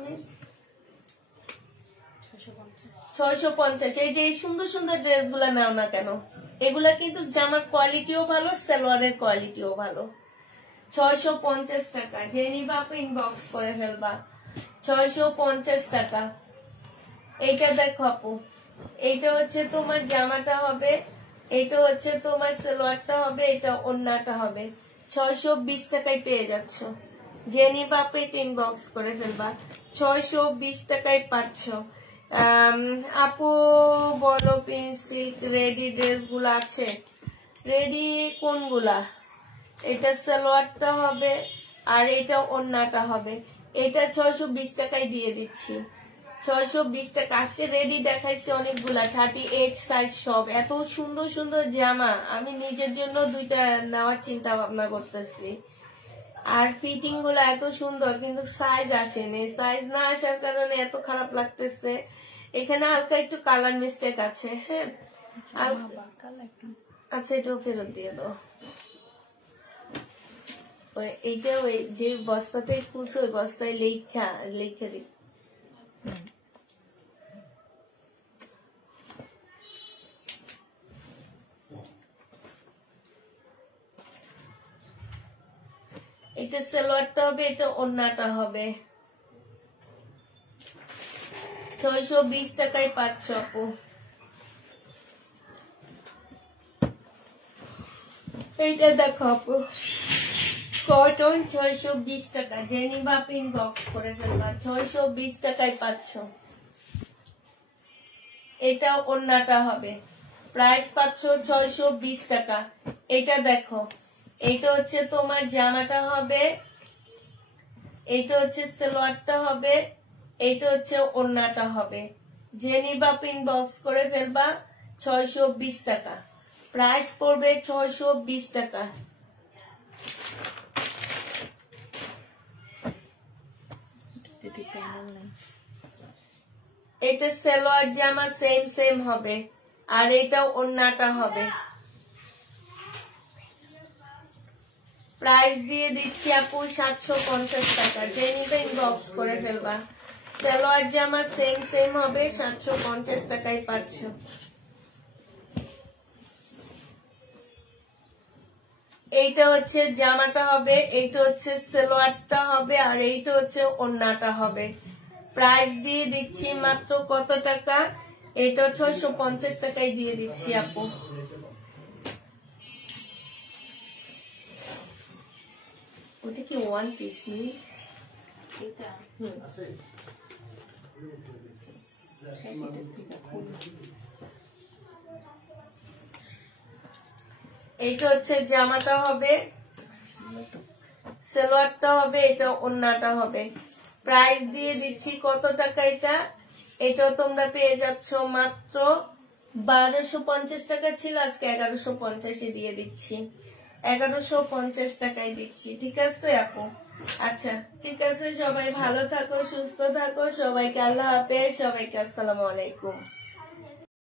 650। এই যে এই সুন্দর সুন্দর ড্রেস গুলা নাও না কেন, এগুলা কিন্তু জামার কোয়ালিটিও ভালো, সালোয়ারের কোয়ালিটিও ভালো। 650 টাকা। যে নিবা আপু ইনবক্স করে ফেলবা। 650 টাকা। এইটা দেখো আপু, এইটা হচ্ছে তোমার জামাটা হবে, এইটা হচ্ছে তোমার সালোয়ারটা হবে, এটা ওড়নাটা হবে। 620 টাকায় পেয়ে যাচ্ছ। যে নিবা আপু এটা ইনবক্স করে ফেলবা। 620 টাকায় পাচ্ছ। আপু বলো সিল্ক রেডি ড্রেস গুলা আছে? রেডি কোনগুলা? এটা সালোয়ারটা হবে আর এটা ওড়নাটা হবে। এটা 620 টাকায় দিয়ে দিচ্ছি। 620 টাকা। আজকে রেডি দেখাইছি অনেকগুলা, 38 সাইজ সব। এত সুন্দর সুন্দর জামা, আমি নিজের জন্য 2টা নেওয়ার চিন্তা ভাবনা করতেছি। আর ফিটিং গুলা এত সুন্দর, কিন্তু সাইজ আসেনি। সাইজ না আসার কারণে এত খারাপ লাগতেছে। এখানে হালকা একটু কালার মিস্টেক আছে। হ্যাঁ, আচ্ছা এটাও ফেরত দিয়ে দাও। এইটা ওই যে বস্তাতে খুলছে ওই বস্তায় লেখা দিই। এটা সালোয়ারটা হবে, এটা ওড়নাটা হবে। 620 টাকায় পাচ্ছ আপু। এইটা দেখো আপু, কটন 620 টাকা। যে নিবা আপনি ইনবক্স করে ফেলবা। 620 টাকায় পাচ্ছ। এটা ওড়নাটা হবে, প্রাইস পাচ্ছ 620 টাকা। এটা দেখো, এইটা হচ্ছে তোমার জামাটা হবে, এইটা হচ্ছে সালোয়ারটা হবে, এইটা হচ্ছে ওড়নাটা হবে। যে নিবা ইনবক্স করে ফেলবা। 620 টাকা প্রাইস পড়বে। 620 টাকা। প্যানেল নাই। এটা সালোয়ার জামা সেম সেম হবে, আর এটাও ওড়নাটা হবে। প্রাইস দিয়ে দিচ্ছি আপু 750 টাকা, যে নিবে ইনবক্স করে ফেলবা। সালোয়ার জামা সেম সেম হবে, 750 টাকায় পাচ্ছ। এইটা হচ্ছে জামাটা হবে, এইটা হচ্ছে সালোয়ারটা হবে, আর এইটা হচ্ছে ওড়নাটা হবে। প্রাইস দিয়ে দিচ্ছি মাত্র কত টাকা? এটা 650 টাকায় দিয়ে দিচ্ছি আপু। ওটা কি ওয়ান পিস নি? এটা এইটা হচ্ছে জামাটা হবে, সালোয়ারটা হবে, এটা ওড়নাটা হবে। প্রাইস দিয়ে দিচ্ছি কত টাকা? এটাও তোমরা পেয়ে যাচ্ছ মাত্র 1250 টাকা ছিল, আজকে 1150 দিয়ে দিচ্ছি। 1150 টাকায় দিচ্ছি, ঠিক আছে আপু? আচ্ছা ঠিক আছে, সবাই ভালো থাকো, সুস্থ থাকো, সবাইকে আল্লাহ হাফেজ, সবাইকে আসসালামু আলাইকুম।